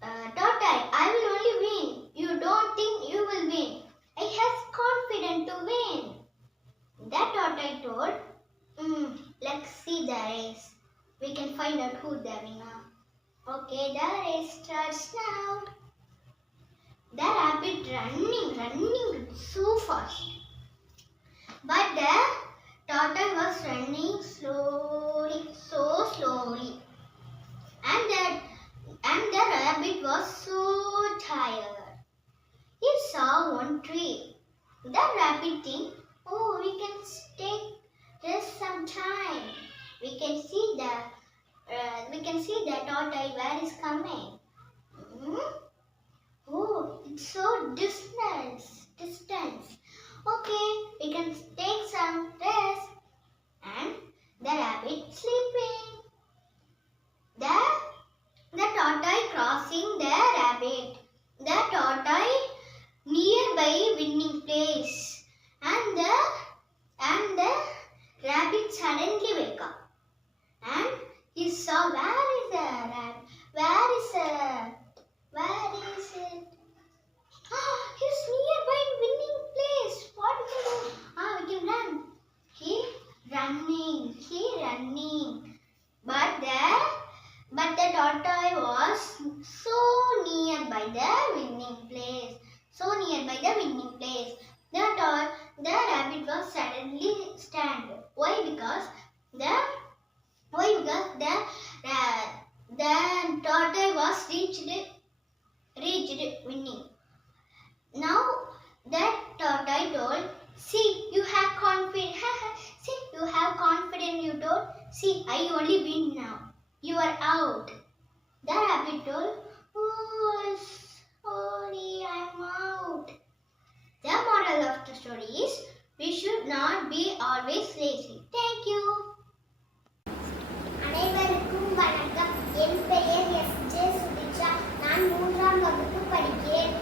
tortoise, I will only win. You don't think you will win. I have confidence to win. That tortoise told, let's see the race. We can find out who the winner. Okay, the race starts now. The rabbit running so fast. But the tortoise was running slowly, so slowly. And the rabbit was so tired. He saw one tree. The rabbit think, oh, we can take rest some time. We can see the tortoise where is coming. Oh, it's so distance. Okay, we can take some rest. And the rabbit sleeping. The tortoise crossing the rabbit. The tortoise nearby winning place. And the rabbit suddenly wake up. And he saw where is the rabbit? Where is it? He's nearby winning place. What we can do? We can run. He running. But the tortoise was so nearby the winning place. The rabbit was suddenly stand. Why? Because the tortoise was reached winning. Now that tortoise told, see, you have confidence. See, you have confidence, you told. See, I only win now. You are out. The rabbit told, oh, sorry, I'm out. The moral of the story is, we should not be always lazy. Thank you. அனைவருக்கும் வணக்கம். என் பெயர் S J. Subiksha. நான் 3ஆம் வகுப்பு படிக்கிறேன்.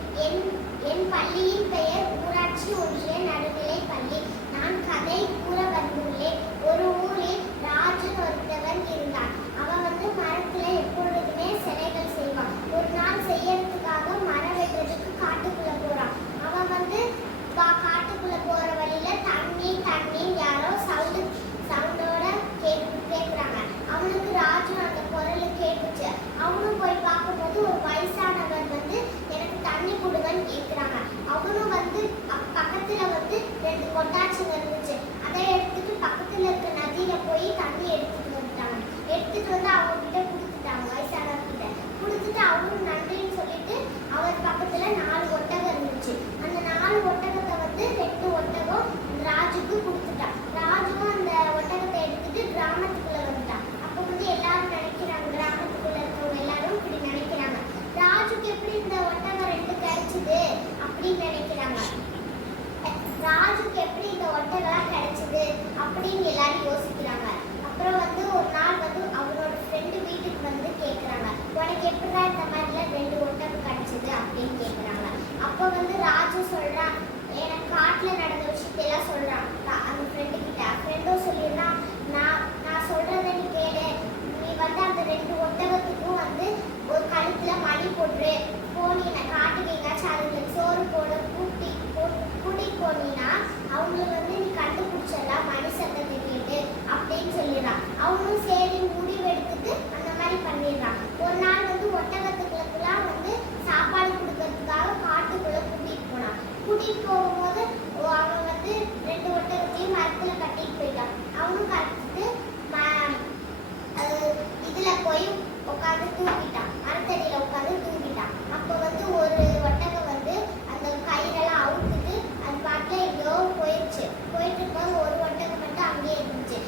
என் பள்ளியின் பெயர் ஊராட்சி ஒன்றிய நடுநிலைப் பள்ளி. நான் கதை கூற வந்துள்ளேன். ஒரு ஊரில் ராஜன் ஒருத்தவன் இருந்தான். அவன் மரத்துல எப்பொழுதுமே சிலைகள் செய்வான். ஒரு நாள் செய்யறதுக்காக மரம் வெட்டுறதுக்கு காட்டுக்குள்ள போறான். அவன் காட்டுக்குள்ள போற வழியில தண்ணி யாரோ சவுண்டோட கேக்குறாங்க. அவனுக்கு ராஜு அந்த குரல் கேட்டுச்சு. அவனும் போய் பார்க்கும்போது ஒரு வயசானவர் எனக்கு தண்ணி கொடுங்கன்னு கேட்குறாங்க. அவனும் பக்கத்துல 2 கொட்டாச்சுங்க இருந்துச்சு. அதை எடுத்துட்டு பக்கத்துல இருக்க நதியில போய் தண்ணி எடுத்துட்டு வந்துட்டாங்க. எடுத்துட்டு அவங்க கிட்ட கொடுத்துட்டாங்க. வயசானவர்கிட்ட கொடுத்துட்டு அவரும் நன்றின்னு சொல்லிட்டு அவர் பக்கத்துல 4 ஒட்டகம் இருந்துச்சு. அந்த 4 ஒட்டகத்தை 2 ஒட்டகம் ராஜுக்கு கொடுத்துட்டான். ராஜுவும் அந்த ஒட்டகத்தை எடுத்துட்டு கிராமத்துக்குள்ள வந்துட்டான். அப்போ எல்லாரும் நினைக்கிறாங்க, கிராமத்துக்குள்ள இருக்கவங்க எல்லாரும் இப்படி நினைக்கிறாங்க, ராஜுக்கு எப்படி இந்த ஒட்டகம் 2 கிடைச்சது அப்படின்னு நினைக்கிறாங்க. ராஜுக்கு எப்படி இந்த ஒட்டகம் கிடைச்சது அப்படின்னு எல்லாரும் யோசிக்கிறாங்க. அப்புறம் வந்து ஒரு நாள் வந்து அவரோட ஃப்ரெண்டு வீட்டுக்கு வந்து கேட்குறாங்க, உனக்கு எப்படிதான் இந்த மாதிரிலாம் 2 ஒட்டகம் கிடைச்சது அப்படின்னு கேட்குறாங்க. அப்போ வந்து ராஜு சொல்கிறான், எனக்கு காட்டில் நடந்த விஷயத்தையெல்லாம் சொல்கிறான் அந்த ஃப்ரெண்டு கிட்ட. ஃப்ரெண்டும் சொல்லிடுறான், நான் சொல்கிறத நீ கேளு, நீ வந்து அந்த 2 ஒட்டகத்துக்கும் வந்து ஒரு கழுத்தில் மணி போட்டுரு, போனீங்கன்னா காட்டுக்கு எங்கேயாச்சும் அதுங்களுக்கு சோறு போட கூட்டிட்டு போனீங்கன்னா அவங்களுக்கு வந்து நீ கண்டுபிடிச்சிடலாம் மணி சத்தத்தை கேட்டு அப்படின்னு சொல்லிடுறான். அவங்களும் சரி முடிவு எடுத்துட்டு அந்த மாதிரி பண்ணிடுறான். ஒரு நாள் வந்து ஒட்டகத்துக்குலாம் வந்து சாப்பாடு கொடுக்கறதுக்காக காட்டுக்குள்ள கூட்டிட்டு போகும்போது அவன் வந்து 2 ஒட்டகத்தையும் மரத்துல கட்டிட்டு போயிட்டான். அவனும் கட்டிட்டு இதுல போய் உட்காந்து தூங்கிட்டான், மரத்தடியில உட்காந்து தூங்கிட்டான். அப்போ வந்து ஒரு ஒட்டகம் வந்து அந்த கயிறெல்லாம் அவுத்துட்டு அது பாட்டில் எங்கேயோ போயிடுச்சு. போயிட்டு இருக்கும்போது ஒரு ஒட்டகம் மட்டும் அங்கேயே இருந்துச்சு.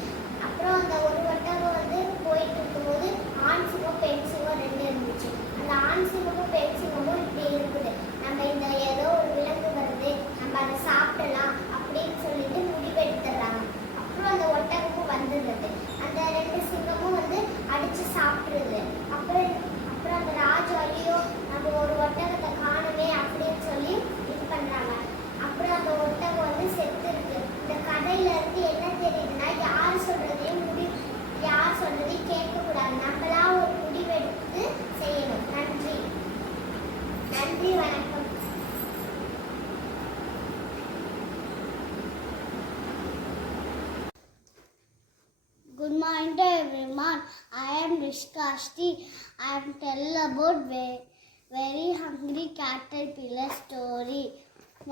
அப்புறம் அந்த ஒரு ஒட்டகம் வந்து போயிட்டு இருக்கும்போது ஆண் சிங்கம் பெண் சிங்கம் 2 இருந்துச்சு. அந்த ஆண் சிங்கமும் பெண் சிங்கமும் இப்படி இருக்குது, நம்ம இந்த ஏதோ ஒரு விலங்கு வருது, நம்ம அதை சாப்பிடலாம் அப்படின்னு சொல்லிட்டு முடிவெடுத்துடுறாங்க. அப்புறம் அந்த ஒட்டகமும் வந்துடுறது. அந்த 2 சிங்கமும் வந்து அடிச்சு சாப்பிடுறது. அப்புறம் அந்த ராஜு ஐயோ நம்ம ஒரு ஒட்டகத்தை காணுமே அப்படின்னு சொல்லி இது பண்றாங்க. அப்புறம் அந்த ஒட்டகம் வந்து செத்து இருக்கு. இந்த கதையில இருந்து என்ன தெரியுதுன்னா, யார் சொல்றதையும் கேட்கக்கூடாது, நம்மளா ஒரு முடிவெடுத்து செய்யணும். நன்றி வணக்கம். Good morning to everyone. I am Rishkashti. I am telling about very hungry caterpillar story.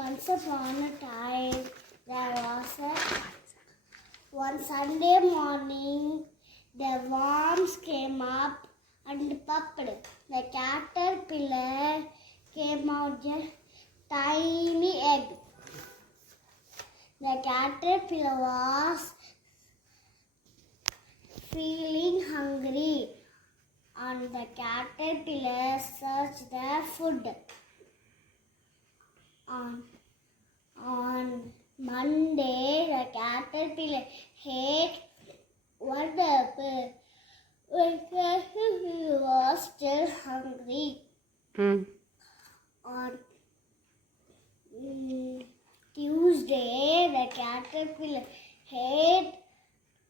Once upon a time, there was one Sunday morning. The worms came up and pupped. The caterpillar came out a tiny egg. The caterpillar was feeling hungry, and the caterpillar searched the food. On Monday, the caterpillar ate one apple. The caterpillar was still hungry. On Tuesday, the caterpillar ate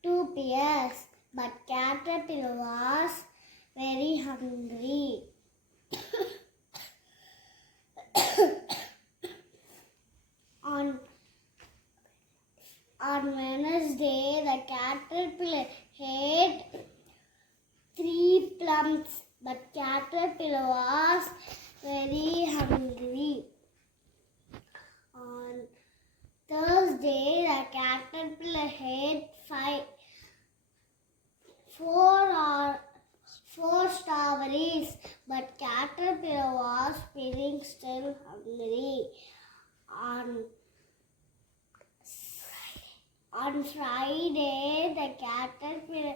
2 pears. But caterpillar was very hungry. On Wednesday, the caterpillar ate 3 plums. But caterpillar was very hungry. On Thursday, the caterpillar ate 4 strawberries, but caterpillar was feeling still hungry. On Friday, the caterpillar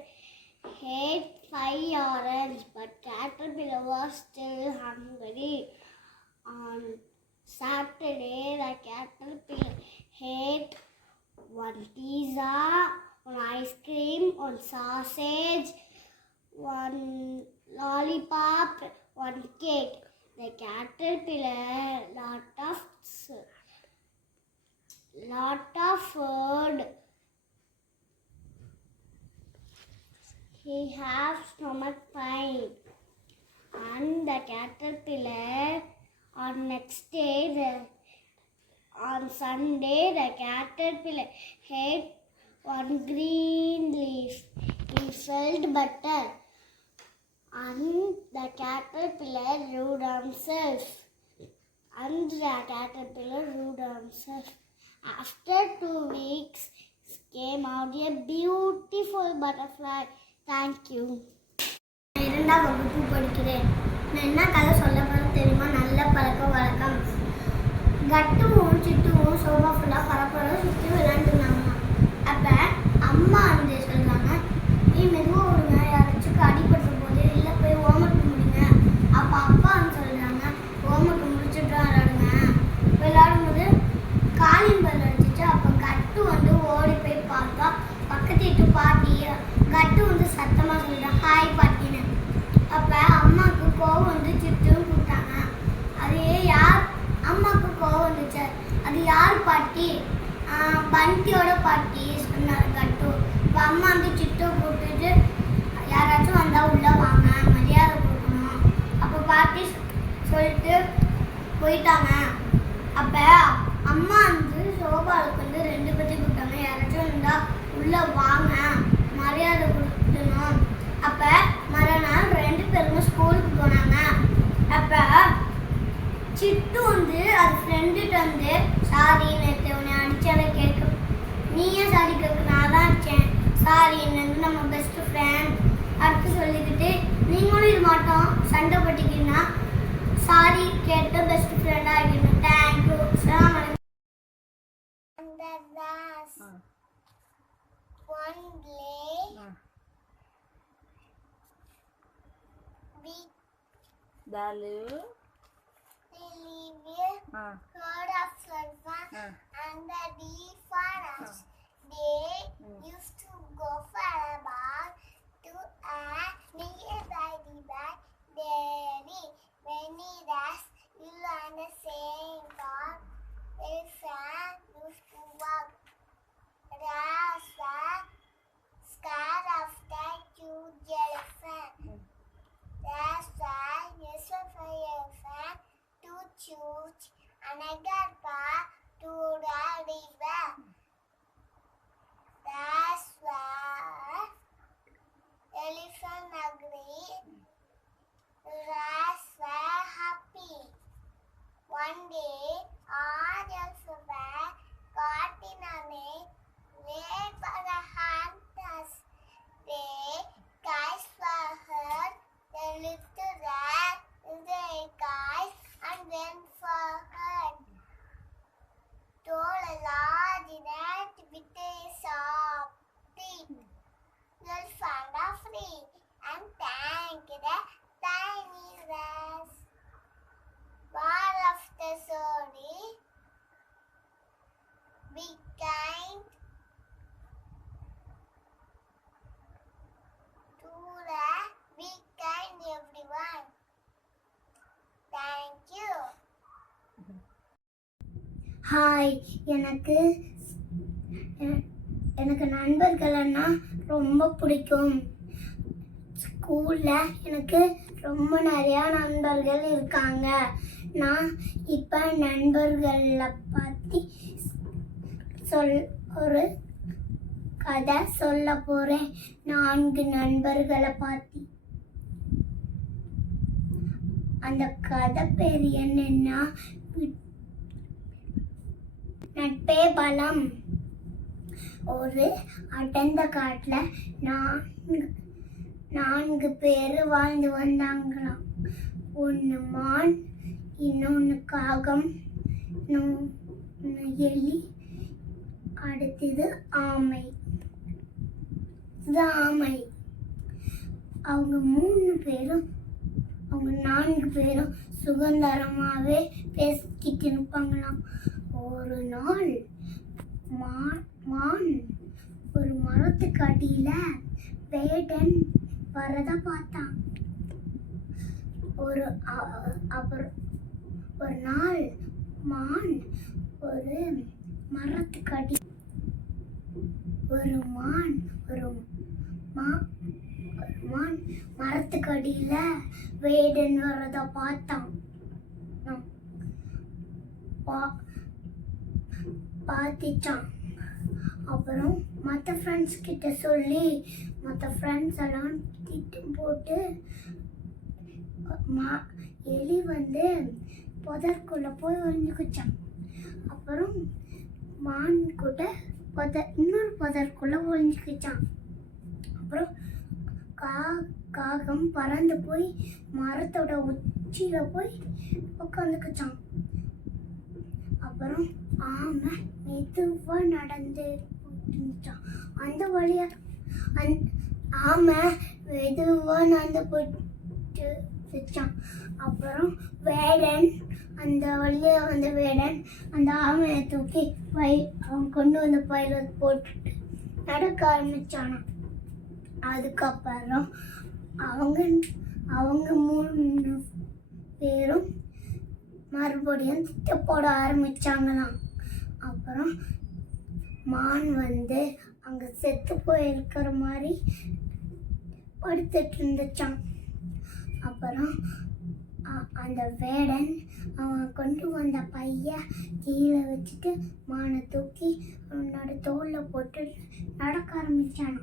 ate 5 oranges, but caterpillar was still hungry. On Saturday, the caterpillar ate 1 pizza, 1 ice cream, 1 sausage, 1 lollipop, 1 cake. The caterpillar lot of food. He has stomach pain. And the caterpillar on next day, on Sunday, the caterpillar ate 1 green leaf. He felt better, and the caterpillar rubbed himself. After 2 weeks, came out a beautiful butterfly. Thank you. 2ஆம் வகுப்பு படிக்கிறேன். நான் என்ன கதை சொல்ல போறேன் தெரியுமா? நல்ல பழக்க வழக்கம். கட்டுவும் சிட்டுவும் சோபா ஃபுல்லாக பரப்பர சுற்றி விளையாண்டுனாங்க. அப்போ அம்மா வந்து சொல்கிறாங்க, நீ மெதுவாக விடுங்க, யாராச்சும் அடிபடுற போது இல்லை போய் ஹோம்ஒர்க் முடிங்க. அப்போ அப்பா வந்து சொல்கிறாங்க, ஹோம்ஒர்க் முடிச்சுட்டு விளையாடுங்க. யார் பாட்டி? பந்தியோட பாட்டி சொன்னார் கட்டு. இப்போ அம்மா வந்து சிட்டு கூப்பிட்டுட்டு யாராச்சும் வந்தால் உள்ளே வாங்க, மரியாதை கொடுக்கணும். அப்போ பாட்டி சொல்லிட்டு போயிட்டாங்க. அப்போ அம்மா வந்து சோபாவுக்கு வந்து 2 பேர்த்தி கூப்பிட்டாங்க. யாராச்சும் இருந்தால் உள்ளே வாங்க, மரியாதை கொடுக்கணும். அப்போ மறுநாள் 2 பேருமே ஸ்கூலுக்கு போனாங்க. அப்போ சிட்டு வந்து அது ஃப்ரெண்டுகிட்ட வந்து சாரி நேற்று உன்னை அடித்தால கேட்க, நீயே சாரி கேட்க, நான் தான் அடித்தேன், சாரி வந்து நம்ம பெஸ்ட் ஃப்ரெண்ட் அடுத்து சொல்லிக்கிட்டு நீங்களும் இது மாட்டோம் சண்டை பட்டிக்கின்னா சாரி கேட்டு பெஸ்ட் ஃப்ரெண்டாக ஆகிடணும். Thank you. Dalu. Heard of someone and the bee forest. They used to go for a bath to a nearby river. Daily, many days, you learn the same part. They used to walk. Rats were scared of the huge elephant. That's why for elephant to choose another path to the river. That's why elephant agreed. Rats were happy. One day, all elephants got in a net, wait for the hunters. They guys were hurt. They lifted that they guys and went for her. Told a large net with a soft teeth. You'll find a free and thank the tiny rats. Part of the story. Be kind to the be kind everyone. Thank you. Hi, எனக்கு நண்பர்கள்னா ரொம்ப பிடிக்கும். ஸ்கூலில் எனக்கு ரொம்ப நிறையா நண்பர்கள் இருக்காங்க. நான் இப்போ நண்பர்களை பற்றி ஒரு கதை சொல்ல போகிறேன். 4 நண்பர்களை பற்றி. அந்த கதை பேர் என்னன்னா நட்பே பலம். ஒரு அடர்ந்த காட்டில் 4 பேர் வாழ்ந்து வந்தாங்களாம். ஒன்று மான், இன்னொன்று காகம், இன்னொன்று எலி, அடுத்தது ஆமை. இது ஆமை. அவங்க 4 பேரும் சுதந்திரமாகவே பேசிக்கிட்டு இருப்பாங்களாம். ஒரு நாள் மான் ஒரு மரத்துக்கு அடியில் வேடன் வரத பார்த்தான். ஒரு நாள் மான் ஒரு மரத்துக்கு அடி மரத்துக்கு அடியில் வேடன் வரத பார்த்தான். பார்த்துச்சான். அப்புறம் மற்ற ஃப்ரெண்ட்ஸ் கிட்ட சொல்லி மற்ற ஃப்ரெண்ட்ஸ் எல்லாம் திட்டம் போட்டு எலி வந்து புதற்குள்ளே போய் ஒழிஞ்சுக்கிச்சான். அப்புறம் மான் கூட இன்னொரு புதற்குள்ளே ஒழிஞ்சுக்கிச்சான். அப்புறம் காகம் பறந்து போய் மரத்தோட உச்சியில் போய் உட்காந்துக்கிச்சான். அப்புறம் ஆமை மெதுவாக நடந்து போயிட்டுச்சான். அந்த வழியாக ஆமை மெதுவாக நடந்து போயிட்டு வச்சான். அப்புறம் வேடன் அந்த வழியாக வந்த வேடன் அந்த ஆமையை தூக்கி அவன் கொண்டு வந்த பயில போட்டுட்டு நடக்க ஆரம்பிச்சானான். அதுக்கப்புறம் அவங்க 3 பேரும் மறுபடியும் திட்ட போட ஆரம்பிச்சாங்களாம். அப்புறம் மான் வந்து அங்கே செத்து போயிருக்கிற மாதிரி படுத்துட்டு இருந்துச்சான். அப்புறம் அந்த வேடன் அவன் கொண்டு வந்த பைய கீழே வச்சுட்டு மானை தூக்கி அவனோட தோளில் போட்டு நடக்க ஆரம்பிச்சான்.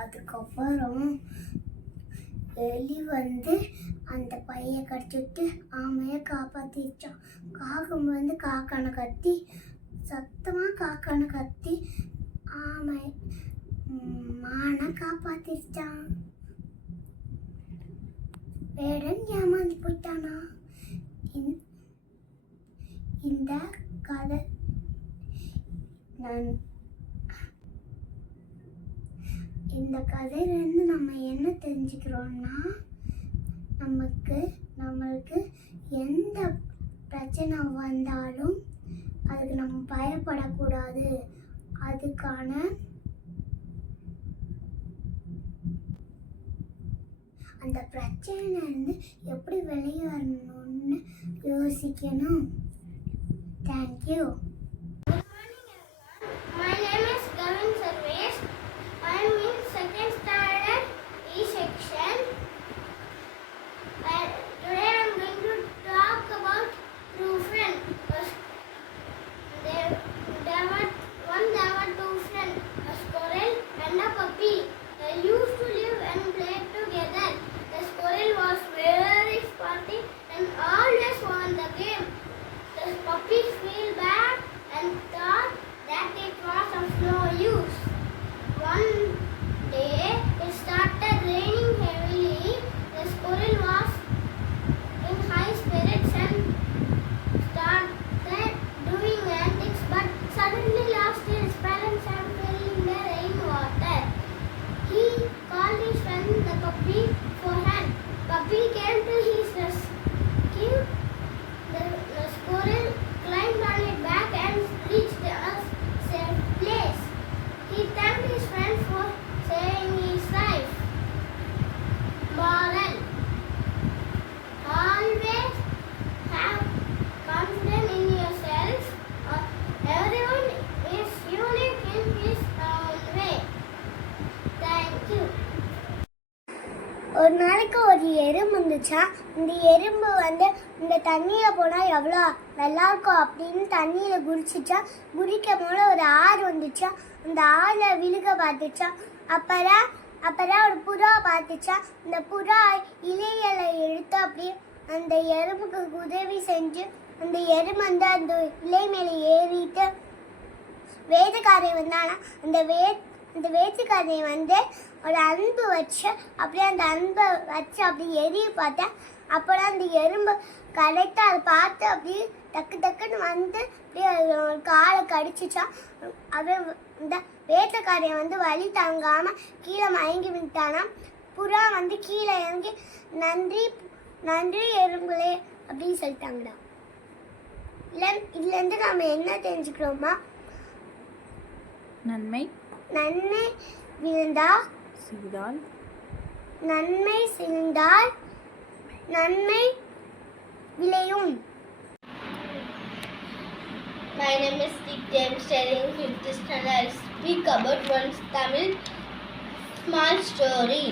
அதுக்கப்புறம் எலி வந்து அந்த பைய கடிச்சிட்டு ஆமையை காப்பாத்திச்சான். காகம் வந்து காக்கான கத்தி சத்தமாக காக்கான கத்தி ஆமை மானை காப்பாத்திச்சான். வேடன் ஏமாந்து போயிட்டானா? இந்த கதை இந்த கதையிலேருந்து நம்ம என்ன தெரிஞ்சுக்கிறோம்னா, நம்மளுக்கு எந்த பிரச்சனை வந்தாலும் அதுக்கு நம்ம பயப்படக்கூடாது. அதுக்கான அந்த பிரச்சனையிலேருந்து எப்படி வெளியே வரணும்னு யோசிக்கணும். Thank you. My name is Gavin Sarvesh. I am in second standard E section. Today I am going to talk about true friend. There were two friends, a squirrel and a puppy. They used to live and play together. The squirrel was very sporty and always won the game. The puppy felt bad and thought that it was of no use. One day it started raining heavily. The squirrel was in high spirits and started doing antics, but suddenly lost his balance and fell in the rainwater. He called his friend the puppy for help. Puppy came to his rescue. The squirrel climbed on its back and reached a safe place. He thanked his friend for saving his life. Moral: always have confidence in yourself. Everyone is unique in his own way. Thank you. ஒரு நாளைக்கு ஒரு எறும்பு இருந்துச்சா. இந்த எறும்பு வந்து இந்த தண்ணியில் போனால் எவ்வளோ நல்லா இருக்கும் அப்படின்னு தண்ணியில் குதிச்சிச்சா. குதிக்கும் போது ஒரு ஆறு வந்துச்சா. அந்த ஆறில் விழுக பார்த்துச்சா. அப்புறம் ஒரு புறா பார்த்துச்சா. இந்த புறா இலைகளை எடுத்து அப்படியே அந்த எறும்புக்கு உதவி செஞ்சு அந்த எறும்பு வந்து அந்த இலை மேலே ஏறிட்டு வேதக்காரை வந்தானா. அந்த வேதக்காரை வந்து ஒரு அன்பு வச்சு அப்படியே அந்த அன்பை வச்சு அப்படி எரிய பார்த்தேன். அப்போதான் அந்த எறும்பு கரெக்டாக அதை பார்த்து அப்படியே டக்குன்னு வந்து அப்படியே காலை கடிச்சிச்சான். அவன் இந்த வேட்டைக்காரையை வந்து வலி தாங்காமல் கீழே மயங்கி விட்டானா. புறா வந்து கீழே இறங்கி நன்றி எறும்புலே அப்படின்னு சொல்லிட்டாங்கடா. இதுலேருந்து நம்ம என்ன தெரிஞ்சுக்கிறோமா? நன்மை விழுந்தால் நன்மை விளையும். My name is Dick James, studying 5th standard. I speak about one Tamil small story.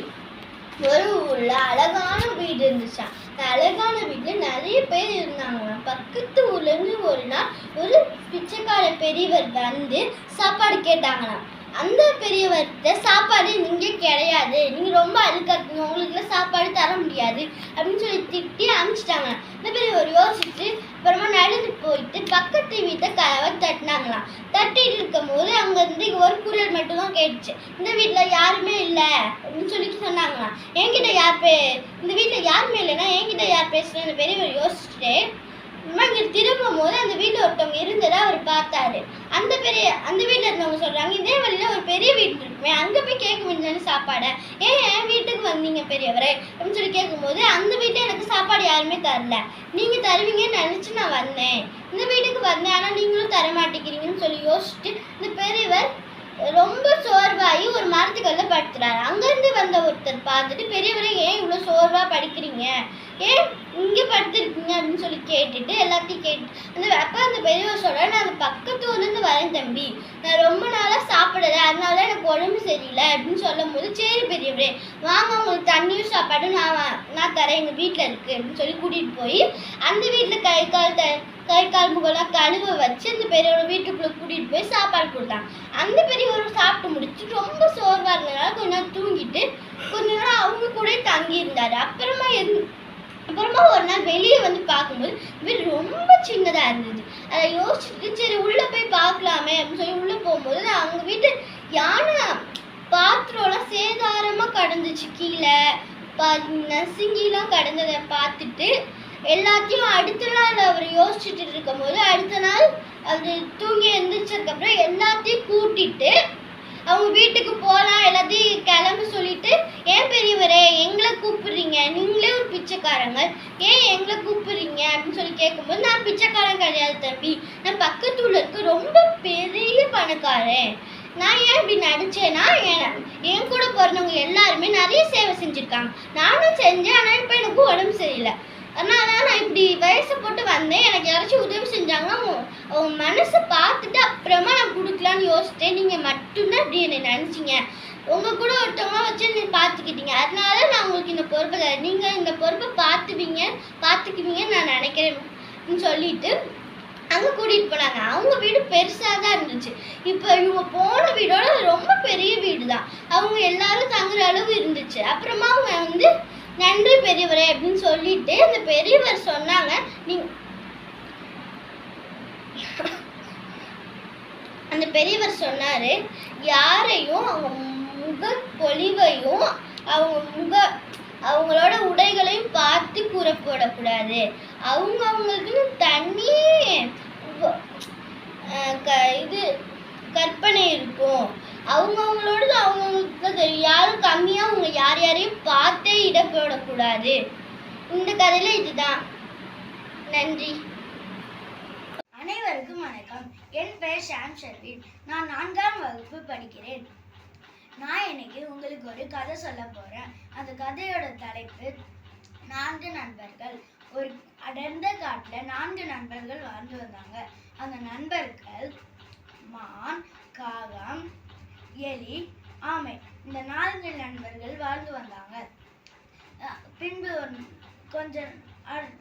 ஒரு ஊர்ல அழகான வீடு இருந்துச்சான். அந்த அழகான வீட்டுல நிறைய பேர் இருந்தாங்களாம். பக்கத்து ஊர்ல இருந்து ஒரு நாள் ஒரு பிச்சைக்கார பெரியவர் வந்து சாப்பாடு கேட்டாங்களாம். அந்த பெரியவர்கிட்ட சாப்பாடு நீங்க கிடையாது, நீங்க ரொம்ப அழுக்காக்குங்க, உங்களுக்கு சாப்பாடு தர முடியாது அப்படின்னு சொல்லி திட்டி அனுப்பிச்சிட்டாங்க. இந்த பெரியவர் யோசிச்சு அப்புறமா நடந்து போயிட்டு பக்கத்து வீட்டை கதவை தட்டினாங்களாம். தட்டிட்டு இருக்கும் போது அங்க இருந்து ஒரு குரல் மட்டும்தான் கேட்டுச்சு. இந்த வீட்டுல யாருமே இல்லை அப்படின்னு சொல்லி சொன்னாங்களாம். என்கிட்ட இந்த வீட்டுல யாருமே இல்லைன்னா என்கிட்ட யார் பேசுறேன்? இந்த பெரியவர் யோசிச்சுட்டு இங்கே திரும்பும் போது அந்த வீட்டில் ஒருத்தவங்க இருந்ததை அவர் பார்த்தாரு. அந்த வீட்டில் இருந்தவங்க சொல்றாங்க, இதே வழியில ஒரு பெரிய வீடு இருக்குமே, அங்கே போய் கேட்க முடியலன்னு சாப்பாடை ஏன் வீட்டுக்கு வந்தீங்க பெரியவரே அப்படின்னு சொல்லி கேட்கும்போது, அந்த வீட்டில் எனக்கு சாப்பாடு யாருமே தரல, நீங்க தருவீங்கன்னு நினைச்சு நான் வந்தேன், இந்த வீட்டுக்கு வந்தேன், ஆனால் நீங்களும் தர மாட்டேங்கிறீங்கன்னு சொல்லி யோசிச்சுட்டு இந்த பெரியவர் ரொம்ப சோர்வாகி ஒரு மரத்துக்கல்ல படுத்துறாரு. அங்கேருந்து வந்த ஒருத்தர் பார்த்துட்டு, பெரியவரை ஏன் இவ்வளோ சோர்வா படிக்கிறீங்க, ஏன் இங்கே படுத்துருக்கீங்க அப்படின்னு சொல்லி கேட்டுட்டு எல்லாத்தையும் கேட்டு அந்த பெரியவர் சொல்ற, நான் பக்கத்து தம்பி, நான் ரொம்ப நாளாக சாப்பிடல, அதனால எனக்கு உடம்பு சரியில்லை அப்படின்னு சொல்லும் போது, சரி பெரியவரே வாங்க உங்களுக்கு தண்ணியும் சாப்பாடும் நான் தரேன், எங்கள் வீட்டில் இருக்குது அப்படின்னு சொல்லி கூட்டிகிட்டு போய் அந்த வீட்டில் கை கால் முகலாம் கழுவ வச்சு அந்த பெரியவரோட வீட்டுக்குள்ளே கூட்டிகிட்டு போய் சாப்பாடு கொடுத்தாங்க. அந்த பெரியவர் சாப்பிட்டு முடிச்சு ரொம்ப சோர்வாக இருந்ததுனால கொஞ்ச நேரம் தூங்கிட்டு கொஞ்ச நேரம் அவங்க கூட தங்கி இருந்தார். அப்புறமா ஒரு நாள் வெளியே வந்து பார்க்கும்போது வீடு ரொம்ப சின்னதாக இருந்தது. அதை யோசிச்சுட்டு சரி உள்ளே போய் பார்க்கலாமே அப்படின்னு சொல்லி உள்ளே போகும்போது அவங்க வீட்டு யானை பாத்திரம்லாம் சேதாரமாக கடந்துச்சு. கீழே நசுங்கிலாம் கடந்ததை பார்த்துட்டு எல்லாத்தையும் அடுத்த நாள் அவர் யோசிச்சுட்டு இருக்கும் போது அடுத்த நாள் அது தூங்கி எழுந்திரிச்சதுக்கப்புறம் எல்லாத்தையும் கூட்டிட்டு அவங்க வீட்டுக்கு போகலாம் எல்லாத்தையும் கிளம்ப சொல்லிட்டு, ஏன் பெரியவரே எங்களை கூப்பிடுறீங்க, நீங்களே ஒரு பிச்சைக்காரங்க, ஏன் எங்களை கூப்பிடுறீங்க அப்படின்னு சொல்லி கேட்கும்போது, நான் பிச்சைக்காரன் கிடையாது தம்பி, நான் பக்கத்து ஊர்ல இருக்க ரொம்ப பெரிய பணக்காரன். நான் ஏன் இப்படி நடிச்சேன்னா என் கூட பிறந்தவங்க எல்லாருமே நிறைய சேவை செஞ்சுருக்காங்க, நானும் செஞ்சேன், ஆனால் இப்போ எனக்கு உடம்பு சரியில்லை, அதனால நான் இப்படி வயசை போட்டு வந்தேன், எனக்கு யாராச்சும் உதவி செஞ்சாங்கன்னா அவங்க மனசை பார்த்துட்டு அப்புறமா நான் கொடுக்கலான்னு யோசித்தேன். நீங்கள் மட்டும்தான் இப்படி என்னை நினச்சிங்க, உங்கள் கூட ஒருத்தவங்க வச்சு நீ பார்த்துக்கிட்டீங்க, அதனால நான் உங்களுக்கு இந்த பொறுப்பை தரேன், நீங்கள் இந்த பொறுப்பை பார்த்துக்குவீங்கன்னு நான் நினைக்கிறேன்னு சொல்லிட்டு அங்கே கூட்டிகிட்டு போனாங்க. அவங்க வீடு பெருசாக தான் இருந்துச்சு. இப்போ இவங்க போன வீடோட ரொம்ப பெரிய வீடு தான், அவங்க எல்லாரும் தங்குற அளவு இருந்துச்சு. அப்புறமா அவங்க நன்றி பெரியவரே அப்படின்னு சொல்லிட்டு அந்த பெரியவர் சொன்னாங்க, அந்த பெரியவர் சொன்னாரு, யாரையும் அவங்க முக பொலிவையும் அவங்களோட உடைகளையும் பார்த்து கூறப்படக்கூடாது, அவங்களுக்குன்னு தனி இது கற்பனை இருக்கும், அவங்களோடது அவங்களுக்கு தெரியும், யாரும் கம்மியா அவங்க யாரையும் பார்த்தே இடப்படக்கூடாது. இந்த கதையில இதுதான். நன்றி. அனைவருக்கும் வணக்கம். என் பெயர் ஷாம் ஷர்வீன். நான் 4ஆம் வகுப்பு படிக்கிறேன். நான் இன்னைக்கு உங்களுக்கு ஒரு கதை சொல்ல போறேன். அந்த கதையோட தலைப்பு 4 நண்பர்கள். ஒரு அடர்ந்த காட்டுல 4 நண்பர்கள் வாழ்ந்து வந்தாங்க. அந்த நண்பர்கள் மான், காகம், எலி, ஆமை, இந்த 4 நண்பர்கள் வாழ்ந்து வந்தாங்க. பின்பு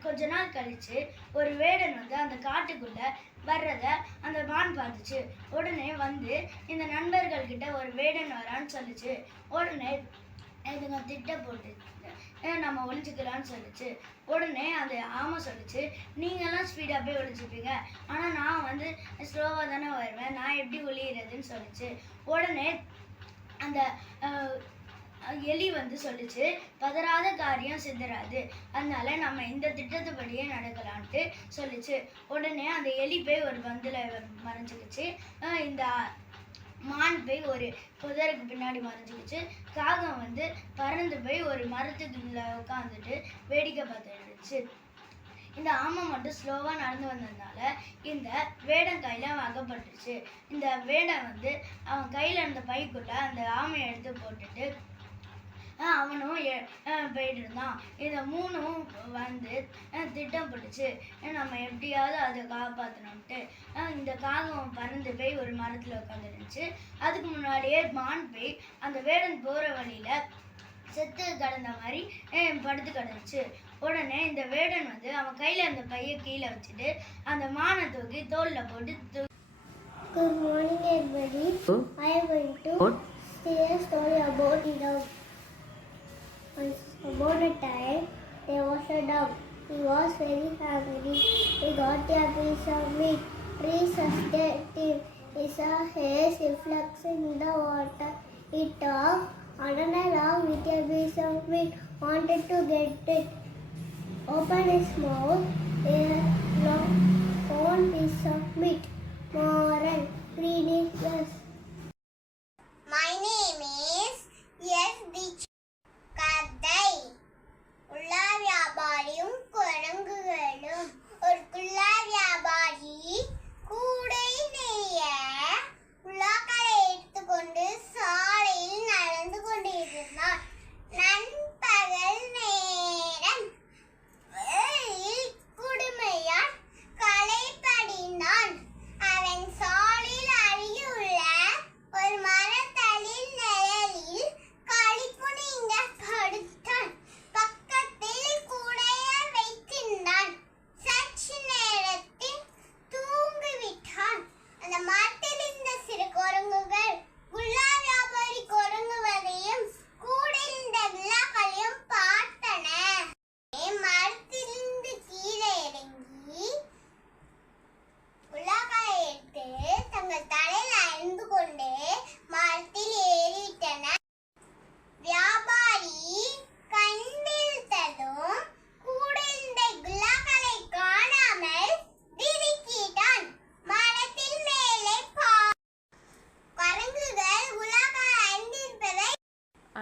கொஞ்ச நாள் கழிச்சு ஒரு வேடன் அந்த காட்டுக்குள்ள வர்றத அந்த மான் பார்த்துச்சு. உடனே இந்த நண்பர்கள் கிட்ட ஒரு வேடன் வரான்னு சொல்லிச்சு. உடனே இதுங்க திட்ட போட்டு நம்ம ஒழிஞ்சுக்கலான்னு சொல்லிச்சு. உடனே அந்த ஆமை சொல்லிச்சு, நீங்கெல்லாம் ஸ்பீடாக போய் ஒழிச்சுப்பீங்க, ஆனால் நான் ஸ்லோவாக தானே வருவேன், நான் எப்படி ஒழிகிறதுன்னு சொல்லிச்சு. உடனே அந்த எலி சொல்லிச்சு, பதறாத காரியம் சிதறாது, அதனால நம்ம இந்த திட்டத்துப்படியே நடக்கலான்ட்டு சொல்லிச்சு. உடனே அந்த எலி போய் ஒரு பந்தில் மறைஞ்சிக்கிச்சு. இந்த மான் போய் ஒரு புதருக்கு பின்னாடி மறைஞ்சிக்கிச்சு. காகம் பறந்து போய் ஒரு மரத்துக்குள்ள உட்காந்துட்டு வேடிக்கை பார்த்துருந்துச்சு. இந்த ஆமை மட்டும் ஸ்லோவாக நடந்து வந்ததுனால இந்த வேடன் கையில் அவன் அகப்பட்டுருச்சு. இந்த வேடன் அவன் கையில் இருந்த பைக்குள்ள அந்த ஆமையை எடுத்து போட்டுட்டு அவனும் போயிட்டு இருந்தான். இந்த 3ம் திட்டம் போட்டுச்சு, நம்ம எப்படியாவது அதை காப்பாற்றணும்ட்டு. இந்த காகம் பறந்து போய் ஒரு மரத்தில் உட்காந்துருந்துச்சு. அதுக்கு முன்னாடியே மான் போய் அந்த வேடன் போகிற வழியில் செத்து கிடந்த மாதிரி படுத்து கிடந்துச்சு. உடனே இந்த வேடன் அவன் கையில் அந்த பையை கீழே வச்சுட்டு அந்த மானை தூக்கி தோளில் போட்டு Good morning everybody. I am going to say a story about a time there was a dog. He was very hungry. He got a piece of meat. Researched him. He saw his reflection in the water. He talked on and along with a piece of meat. Wanted to get it. Opened his mouth. A long piece of meat. Moral. Reading this. My name is S.D. கதை. உலா வியாபாரியும் குரங்குகளும். ஒரு குள்ளா வியாபாரி கூடை நெய்ய உலாக்களை எடுத்துக்கொண்டு சாலையில் நடந்து கொண்டிருந்தான். நண்பகல் நேரம். வெயில் கொடுமையால் களைப்படைந்தான்.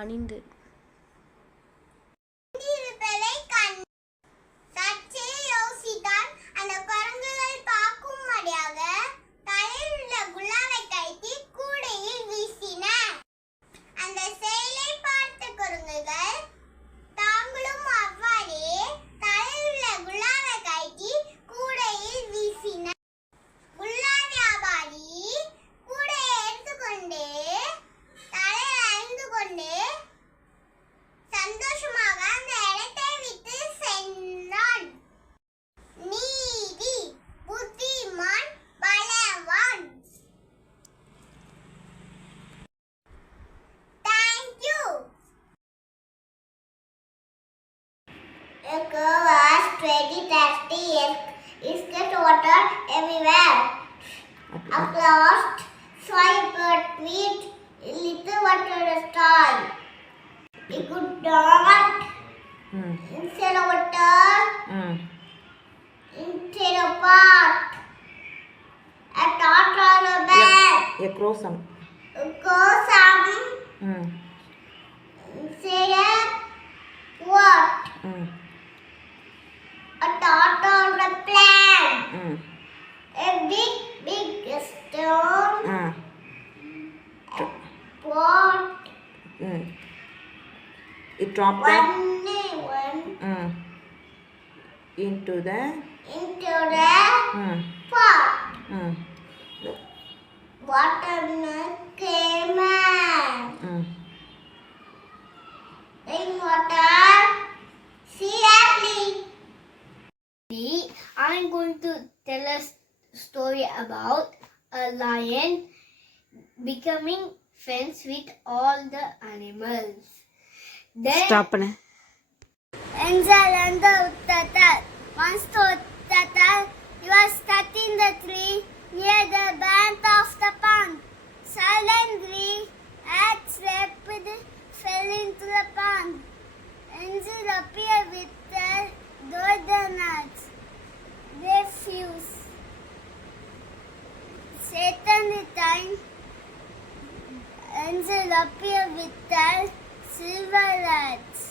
அணிந்து இருப்பதை கண்டு சற்றே யோசித்தான். அந்த குரங்குகள் பார்க்கும்படியாக தலையில் உள்ள குலாவை கழட்டி கூடையில் வீசின. அந்த செயலை பார்த்த குரங்குகள் தாங்களும் அவ்வாறே தலையில் உள்ள குலாவை கழட்டி கூடையில் வீசின. குல்லா வியாபாரி கூடையை எடுத்துக்கொண்டு தலையில் அணிந்து கொண்டு சந்தோஷமாக அந்த இடத்தை விட்டு சென்றான். நீதி புத்திமான் பலவான். Thank you. A girl was very thirsty and scarce water everywhere. At last, swiped with little water stall. It could not instead of water, instead of pot. A thought on a bed. A crow some. Go some instead of what? A thought on a plant. A big stone. A pot. It dropped that One into the into the pot. Water came out. In water, see happily. I'm going to tell a story about a lion becoming friends with all the animals. Then stop பண்ணு. Angel and the Uttatar. Once the Uttatar, he was stuck in the tree near the bank of the pond. Suddenly, at slipped, fell into the pond. Angel appeared with the golden nuts. They fused. Second time, Angel appeared with the silver nuts.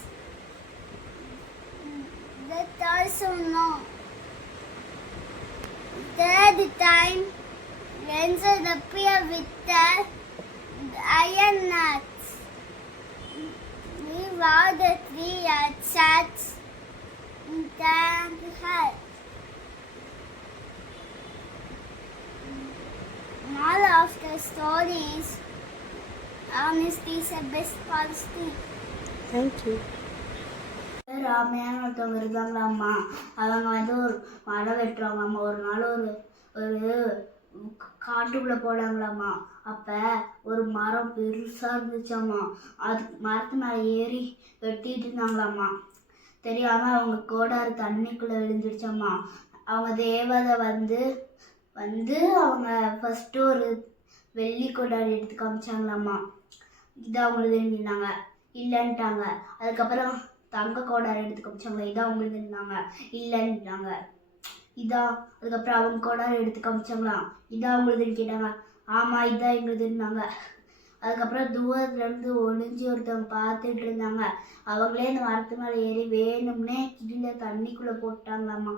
That also no. Third time, Angel appeared with the iron nuts. We vowed the three shots and her. Moral of the story is honesty is the best policy. Thank you. ராமையான ஒருத்தவங்க இருக்காங்களாம்மா. அவங்க ஒரு மரம் வெட்டுறாங்களாம்மா. ஒரு நாள் ஒரு காட்டுக்குள்ளே போனாங்களாம்மா. அப்போ ஒரு மரம் பெருசாக இருந்துச்சாம்மா. அது மரத்து மேலே ஏறி வெட்டிட்டு இருந்தாங்களாம்மா. தெரியாமல் அவங்க கோடாறு தண்ணிக்குள்ளே விழுந்துடுச்சாம்மா. அவங்க தேவதை வந்து அவங்க ஃபஸ்ட்டு ஒரு வெள்ளி கோடாரி எடுத்து காமிச்சாங்களாம்மா. இதை அவங்களுக்கு தெரிஞ்சுருந்தாங்க. இல்லைன்ட்டாங்க. அதுக்கப்புறம் தங்க கோடாரி எடுத்து காமிச்சாங்க. இதான் அவங்களுக்கு இருந்தாங்க. இல்லைன்ட்டாங்க. அதுக்கப்புறம் அவங்க கோடாரி எடுத்து காமிச்சாங்களாம். இதான் அவங்களுக்கு கேட்டாங்க. ஆமாம் இதான் எங்களுக்கு இருந்தாங்க. அதுக்கப்புறம் தூரத்துலேருந்து ஒளிஞ்சு ஒருத்தவங்க பார்த்துட்டு இருந்தாங்க. அவங்களே இந்த மரத்து மேலே ஏறி வேணும்னே கீழே தண்ணிக்குள்ளே போட்டாங்களாம்மா.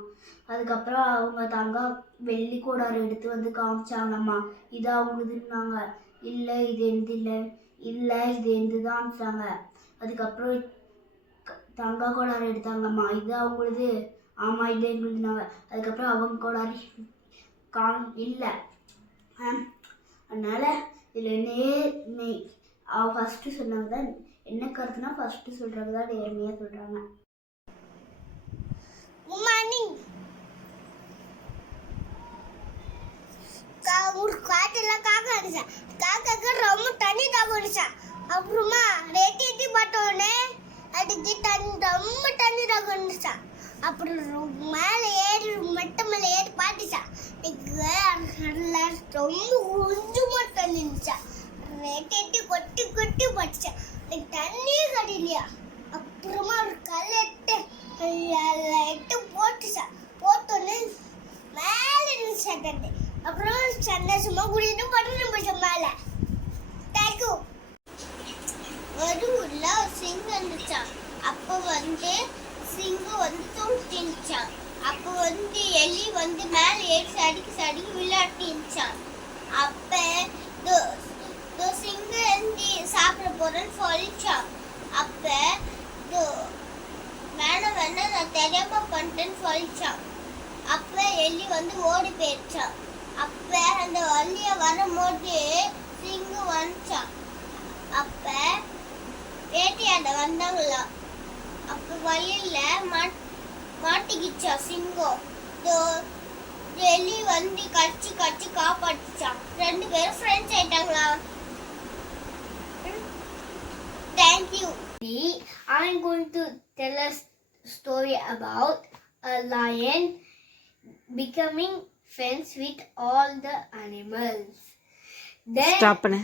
அதுக்கப்புறம் அவங்க வெள்ளி கோடாரி எடுத்து வந்து காமிச்சாங்கம்மா. இதான் அவங்களுக்கு இருந்தாங்க. இல்லை இது எந்த இல்லை இது எந்த தான் சொன்னாங்க. அதுக்கப்புறம் தங்க கோடாரி எடுத்தாங்கம்மா. இது அவங்களுது. ஆமாம் இது எங்களுதுனாங்க. அதுக்கப்புறம் அவங்க கோடாரி இல்லை. அதனால் இதில் நேர்மை அவங்க ஃபஸ்ட்டு சொன்னாங்க தான் என்ன கருத்துனா ஃபஸ்ட்டு சொல்கிறது தான் நேர்மையாக சொல்கிறாங்க. Good morning. ஒரு காட்டுல காக்கா அடிச்சான். காக்காக்கு ரொம்ப தண்ணி தாகம். அப்புறமா ரெட்டி பார்த்தோன்னே அதுக்கு ரொம்ப தண்ணி தாகம். அப்புறம் மேலே ஏறி மெட்ட மேலே ஏறி பாட்டிச்சான். ரொம்ப கொஞ்சமா தண்ணி இருந்துச்சா. ரெட்டி கொட்டி கொட்டி பாட்டிச்சான். தண்ணியே கடையிலையா. அப்புறமா ஒரு கல்லெட்டு போட்டுச்சான். போட்டோன்னே மேலே இருந்துச்சா தண்ணி. அப்புறம் சந்தோஷமா குடிட்டு பட்டு போயிட்டோம் மேலே. தேங்க்யூ. ஒரு ஊர்ல ஒரு சிங்கம் இருந்துச்சான். அப்போ சிங்கம் தூங்கிச்சான். அப்போ எலி மேலே ஏறி சடிக்கு விளையாட்டிச்சான். அப்ப சிங்கம் சாப்பிட போறேன்னு சொல்லிச்சான். அப்ப வேணாம் நான் தெரியாம பண்ணிட்டேன்னு சொல்லிச்சான். அப்ப எலி ஓடி போயிடுச்சான். அப்ப அந்த வழிய வரும்போது சிங்கம் வந்துச்சான். அப்ப வேட்டையாட வந்தாங்களா. அப்ப வழியில மாட்டிக்கிச்சா சிங்கம். எலி கடிச்சு காப்பாட்டுச்சான். 2 பேரும் friends ஆயிட்டாங்களா. Thank you. I'm going to tell a story about a lion becoming friends with all the animals. Then Stop பண்ணு.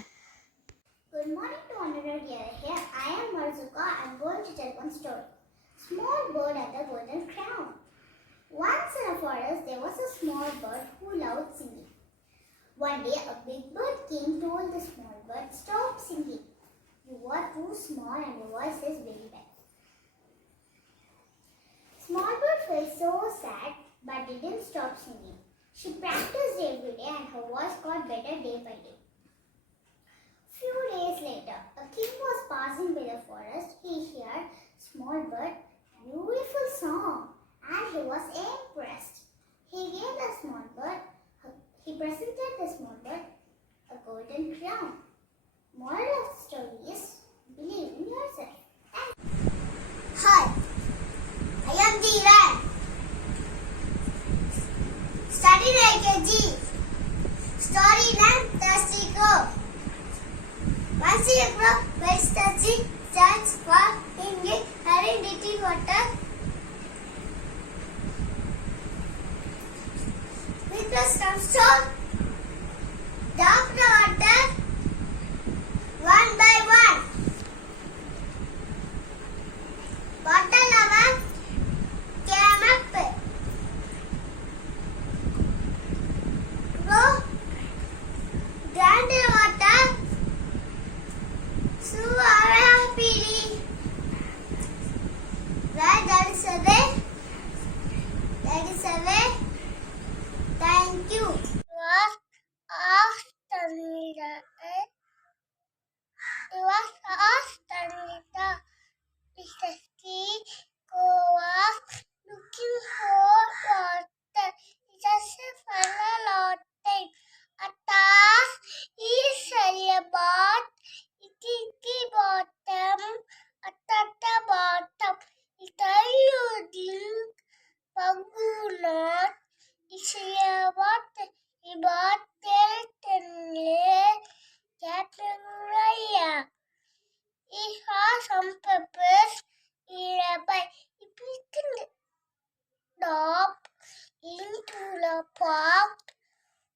Good morning to honorary here. I am Marzuka. I am going to tell one story. Small bird and the golden crown. Once in a forest there was a small bird who loved singing. One day a big bird king told the small bird, "Stop singing. You are too small and your voice is very bad." Small bird felt so sad but didn't stop singing. She practiced every day and her voice got better day by day. Few days later, a king was passing by the forest. He heard small bird beautiful song and he was impressed. He presented the small bird a golden crown. Moral of the story is believe in yourself. Hi, I am Dhiran. Study LKG. Story name Thirsty Crow. Once a crow was thirsty, searched for English, heredity water. Because some stone, drop the water one by one. Bottle lover came up. Crow drank the water so happily. Right, that is a way. Thank you. Was after Mr. Ski was looking for water. It was for a long time. At last, he saw a boat. It is the bottom. At the bottom, it is using Pagunot. It's a water. He bought Catraya. He has some peppers nearby. He picked it up into the pot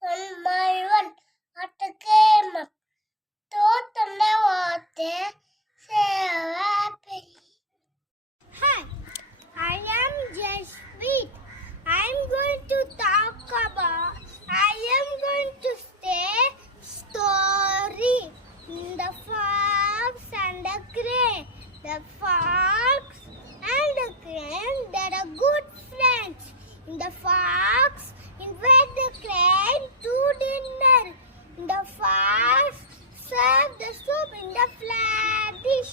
one by one. After came up, thought on the water, say happily. Hi, I am Jaspreet. I am going to talk about. I am going to say story. The fox and the crane. The fox and the crane, they are good friends. The fox invited the crane to dinner. The fox served the soup in the flat dish.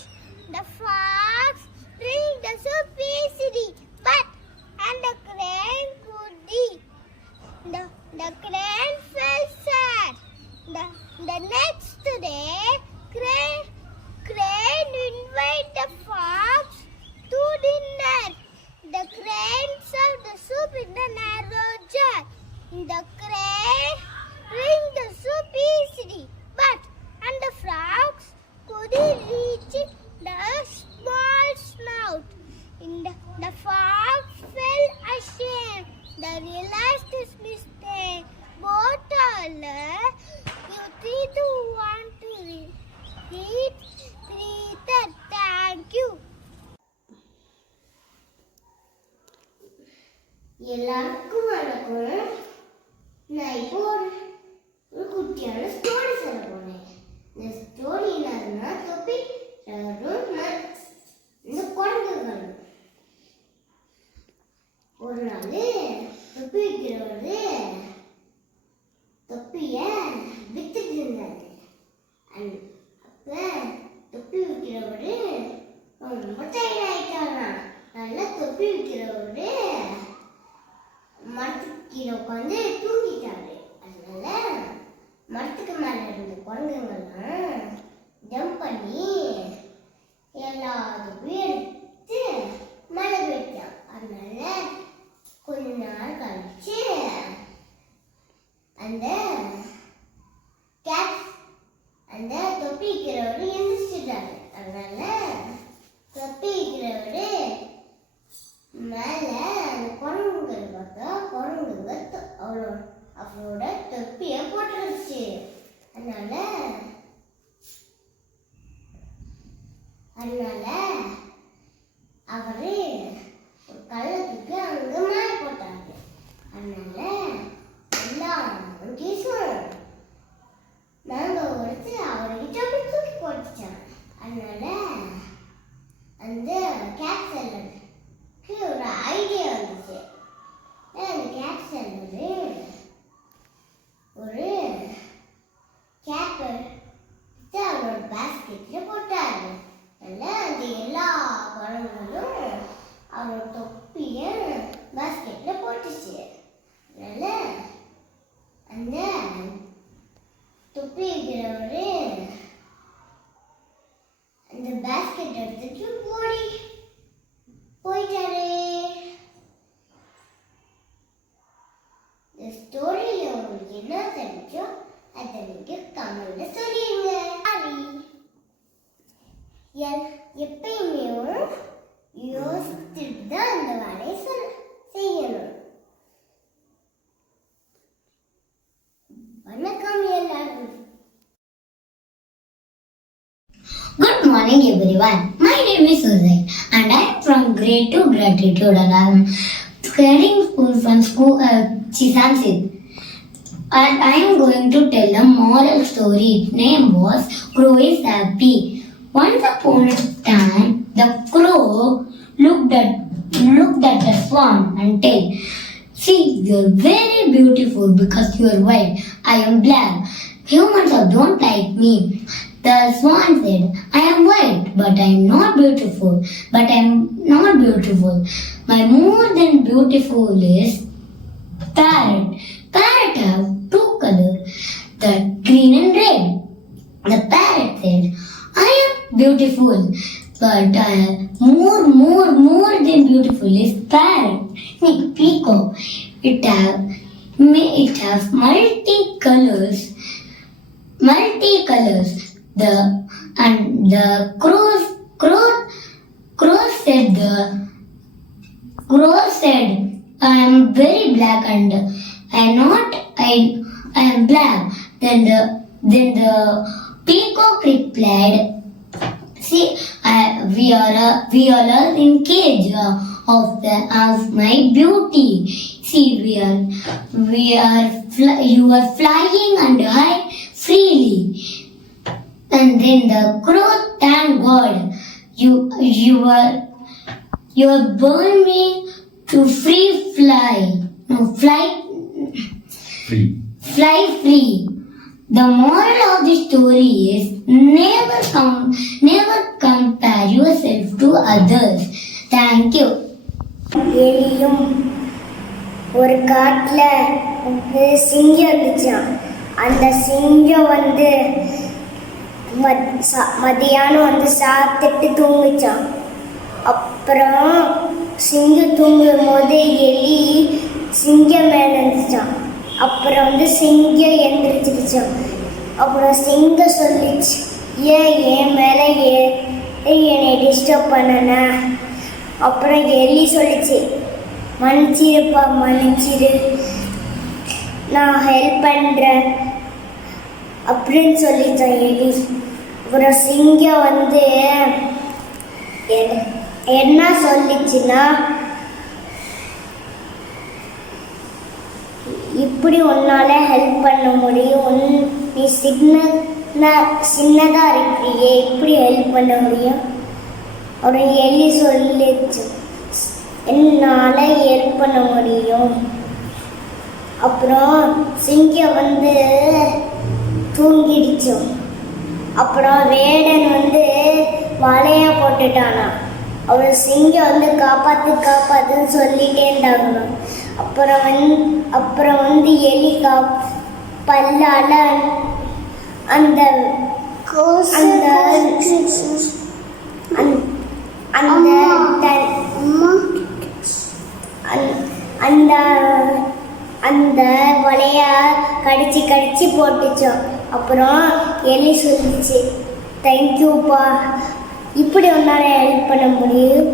The fox drank the soup easily, but and the crane could eat. The crane felt sad. The next day, crane invited the fox to dinner. The crane served the soup in the narrow jar. The crane drank the soup easily, but and the fox couldn't reach the small snout. The fox felt ashamed. They realized his mistake. Bottle, you three do want to eat. Thank you. எல்லாருக்கும் வணக்கம். நான் இப்போ ஒரு குட்டியான story சொல்ல போறேன். இந்த story என்னதுன்னா தொப்பி தொப்பியை வித்துட்டு இருந்தாரு. அப்ப தொப்பி விற்கிறவரு ரொம்ப டயர்ட் ஆயிட்டாரா. நல்லா தொப்பி விற்கிறவரு மரத்துக்கு கீழே உட்காந்து தூங்கிட்டாரு. அதனால மரத்துக்கு மேல இருந்த குரங்குங்கெல்லாம் ஜம்ப் பண்ணி எல்லா தொப்பியும் எடுத்து மேலே போயிட்டான். அதனால கொஞ்ச நாள் கழிச்சு அந்த தொப்பி இருக்கிறவரு எந்திரிச்சிட்டாரு. அதனால தொப்பி இருக்கிறவரு மேல அந்த குரங்குகள் பார்த்தா குரங்குங்க அவரோட தொப்பியை போட்டுருச்சு. அதனால அவரு ஒரு கள்ளத்துக்கு அங்க மேல போட்டாரு. அதனால எல்லா கேஸும் மேங்க உடைச்சு அவர்கிட்ட தூக்கி போட்டுச்சான். அதனால அந்த கேட் செல்லருக்கு ஒரு ஐடியா வந்துச்சு. அந்த கேட் செல்லரு ஒரு கேப்பை அவரோட பேஸ்கெட்ல போட்டாரு. அதனால அந்த எல்லா குரங்குகளும் அவரோட தொப்பிய பேஸ்கெட்ல போட்டுச்சு. அதனால அந்த தொப்பி இருக்கிறவரு அந்த பேஸ்கெட் எடுத்துட்டு போயிட்டாரு. இந்த ஸ்டோரியில உங்களுக்கு என்ன தெரிஞ்சோ அதை நீங்க கமெண்ட்ல சொல்லிடுங்க. எப்பயுமே யோசிச்சுட்டு தான் அந்த வேலையை செய்யணும். வணக்கம் எல்லாரும். Good morning everyone. My name is Suzai and I am from grade 2 gratitude and I am studying from school Chisansid. And I am going to tell a moral story. Its name was Crow is Happy. Once upon a time, the crow looked at the swan and said, "See, you are very beautiful because you are white. I am black. Humans don't like me." The swan said, "I am white, but I am not beautiful. My more than beautiful is parrot. Parrot have two colors, the green and red." The parrot said, "I am beautiful, but more than beautiful is parrot." Peacock, it have multi-colors. The crow said, "I am very black and I am black." Then the peacock replied, "See, we are in cage of my beauty. See, you are flying and high freely." And then the crow thanked God, "You are born me to fly free." The moral of the story is never compare yourself to others. Thank you. எலியும் ஒரு காட்டுல சிங்கம் இருந்துச்சான். அந்த சிங்கம் மதியானம் சாப்பிட்டுட்டு தூங்குச்சான். அப்புறம் சிங்கம் தூங்கும் போது எலி சிங்கம் மேல இருந்துச்சான். அப்புறம் சிங்கம் எந்திரிச்சிருச்சான். அப்புறம் சிங்கம் சொல்லிச்சு, "ஏன் என் மேல என்னை டிஸ்டர்ப் பண்ணன?" அப்புறம் எலி சொல்லிச்சு, மன்னிச்சிரு, நான் ஹெல்ப் பண்றேன் அப்படின்னு சொல்லிச்சான் எலி. அப்புறம் சிங்கம் என்ன சொல்லிச்சுன்னா, இப்படி உன்னால ஹெல்ப் பண்ண முடியும், நீ சின்னதா இருக்கிறியே, இப்படி ஹெல்ப் பண்ண முடியும். அப்புறம் எலி சொல்லிச்சு, என்னால ஹெல்ப் பண்ண முடியும். அப்புறம் சிங்கம் வந்து தூங்கிடுச்சோம். அப்புறம் வேடன் வந்து வலையா போட்டுட்டானா. அவர் சிங்கம் வந்து காப்பாத்துன்னு சொல்லிட்டே இருந்தாங்களாம். அப்புறம் வந்து எலி பல்லால அந்த அந்த அந்த அந்த வலைய கடிச்சு போட்டுச்சோம். அப்புறம் எலி சொல்லிச்சு, தேங்க்யூப்பா, இப்படி உன்னால ஹெல்ப் பண்ண முடியும்,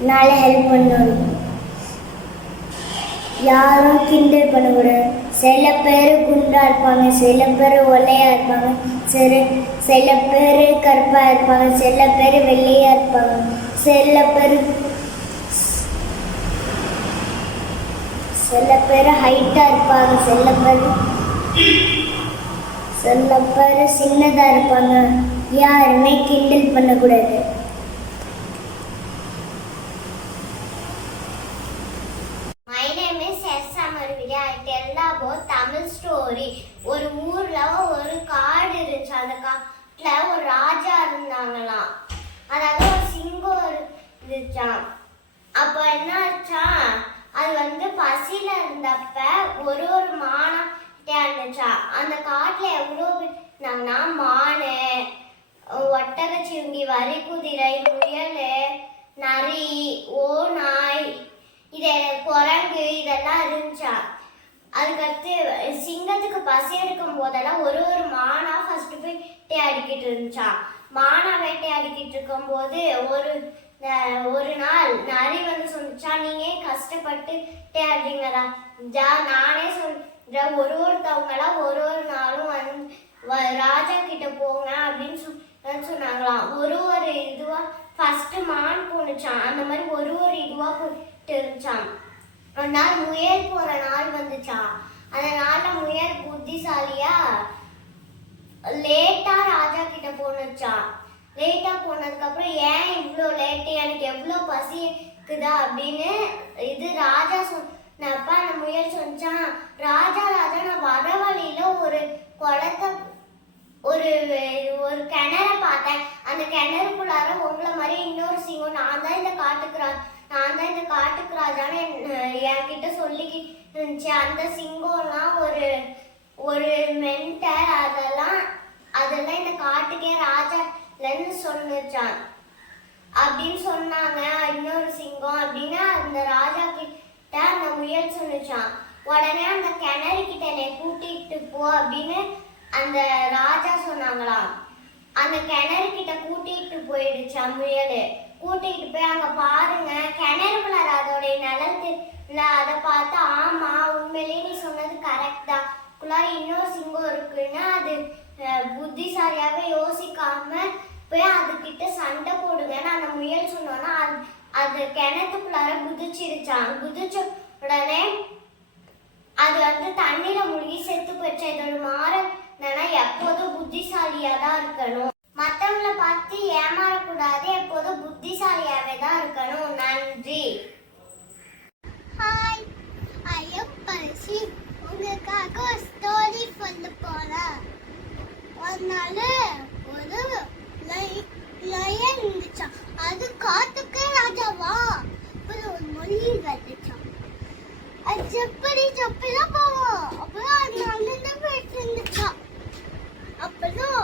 என்னால ஹெல்ப் பண்ணணும். யாரும் கிண்டல் பண்ணக்கூடாது. சில பேர் குண்டா இருப்பாங்க, சில பேர் ஒல்லையா இருப்பாங்க, சில பேர் கருப்பா இருப்பாங்க, சில பேர் வெள்ளையா இருப்பாங்க, சில பேர் ஹைட்டா இருப்பாங்க, சில பேர் சின்னதா இருப்பாங்க. யாருமே கிண்டல் பண்ணக்கூடாது. My name is S. Amarvidya. I tell about Tamil story. ஒரு ஊர்ல ஒரு காடு இருந்துச்சு. அந்த காட்டுல ஒரு ராஜா இருந்தாங்களாம். அதாவது ஒரு சிங்கம் இருந்துச்சாம். அப்ப என்ன ஆச்சாம், அது வந்து பசியில இருந்தப்ப ஒரு மானம் இருந்துச்சா. அந்த காட்டுல எவ்வளவு இருந்தாங்கன்னா மானு, ஒட்டகச்சிவிங்கி, வரிக்குதிரை, முயல், நரி, ஓநாய், குரங்கு இதெல்லாம் இருந்துச்சா. அதுக்கடுத்து சிங்கத்துக்கு பசி எடுக்கும் போதெல்லாம் ஒரு மானா ஃபர்ஸ்ட் போய் வேட்டையாடிக்கிட்டு இருந்துச்சா. மானா வேட்டையாடிக்கிட்டு இருக்கும் போது ஒரு நாள் நரி வந்து சொன்னிச்சா, நீங்க கஷ்டப்பட்டு வேட்டையாடுறீங்களா, நானே சொல்றேன், ஒருத்தவங்களாம் ஒரு நாளும் வந்து ராஜா கிட்ட போங்க அப்படின்னு சொன்னாங்களாம். ஒரு இதுவா ஃபர்ஸ்ட் மான் போனுச்சான். அந்த மாதிரி ஒரு இதுவா போயிட்டு இருந்துச்சான். ஒரு நாள் முயல் போற நாள் வந்துச்சான். அதனால முயல் புத்திசாலியா லேட்டா ராஜா கிட்ட போனுச்சான். லேட்டா போனதுக்கு அப்புறம், ஏன் இவ்வளோ லேட்டு, எனக்கு எவ்வளோ பசி இருக்குதா அப்படின்னு இது ராஜா சொன்னப்ப அந்த முயல் சொன்னான், ராஜா நான் வர வழியில ஒரு குளத்தை ஒரு கிணற பார்த்தேன். அந்த கிணறுக்குள்ளார உங்களை மாதிரி இன்னொரு சிங்கம், நான் தான் இந்த காட்டுக்கு ராஜான்னு என்கிட்ட சொல்லிக்கிட்டு இருந்துச்சு. அந்த சிங்கம்லாம் ஒரு மென்டர், அதெல்லாம் இந்த காட்டுக்கே ராஜா இல்லைன்னு சொன்னிச்சான் அப்படின்னு சொன்னாங்க இன்னொரு சிங்கம் அப்படின்னு அந்த ராஜா கிட்ட அந்த முயல் சொன்னிச்சான். உடனே அந்த கிணறு கிட்ட என்னை கூட்டிட்டு போ அப்படின்னு அந்த ராஜா சொன்னாங்களாம். அந்த கிணறு கிட்ட கூட்டிட்டு போயிடுச்சா முயல். கூட்டிட்டு போய் அங்க பாருங்க, கிணறுக்குள்ள அதோடைய நிலத்துல அதை பார்த்து, ஆமா உண்மையிலேயே நீ சொன்னது கரெக்ட் தான், குள்ளார இன்னொரு சிங்கம் இருக்குன்னா அது புத்திசாலியாவே யோசிக்காம போய் அதுகிட்ட சண்டை போடுங்கன்னு அந்த முயல் சொன்னோன்னா அது கிணத்துக்குள்ளார குதிச்சிருச்சான். குதிச்ச உடனே அது வந்து தண்ணீர மூழ்கி செத்து போயிடுச்சு. இதோட மாறல் என்னன்னா, எப்போதும் புத்திசாலியா தான் இருக்கணும், மற்றவங்களை பார்த்து ஏமாறக்கூடாது, எப்போதும் புத்திசாலியாவே தான் இருக்கணும். நன்றி. Hi, I am Parisi. உங்களுக்காக ஒரு ஸ்டோரி சொல்ல போறேன். ஒரு நாள் ஒரு லயன் இருந்துச்சான். அது காட்டுக்கு ராஜாவா. அப்புறம் ஒரு மொழி வந்துச்சான். அது செப்பலாம் போவோம். அப்புறம் அது அங்கிருந்து போயிட்டு இருந்துச்சான். அப்புறம்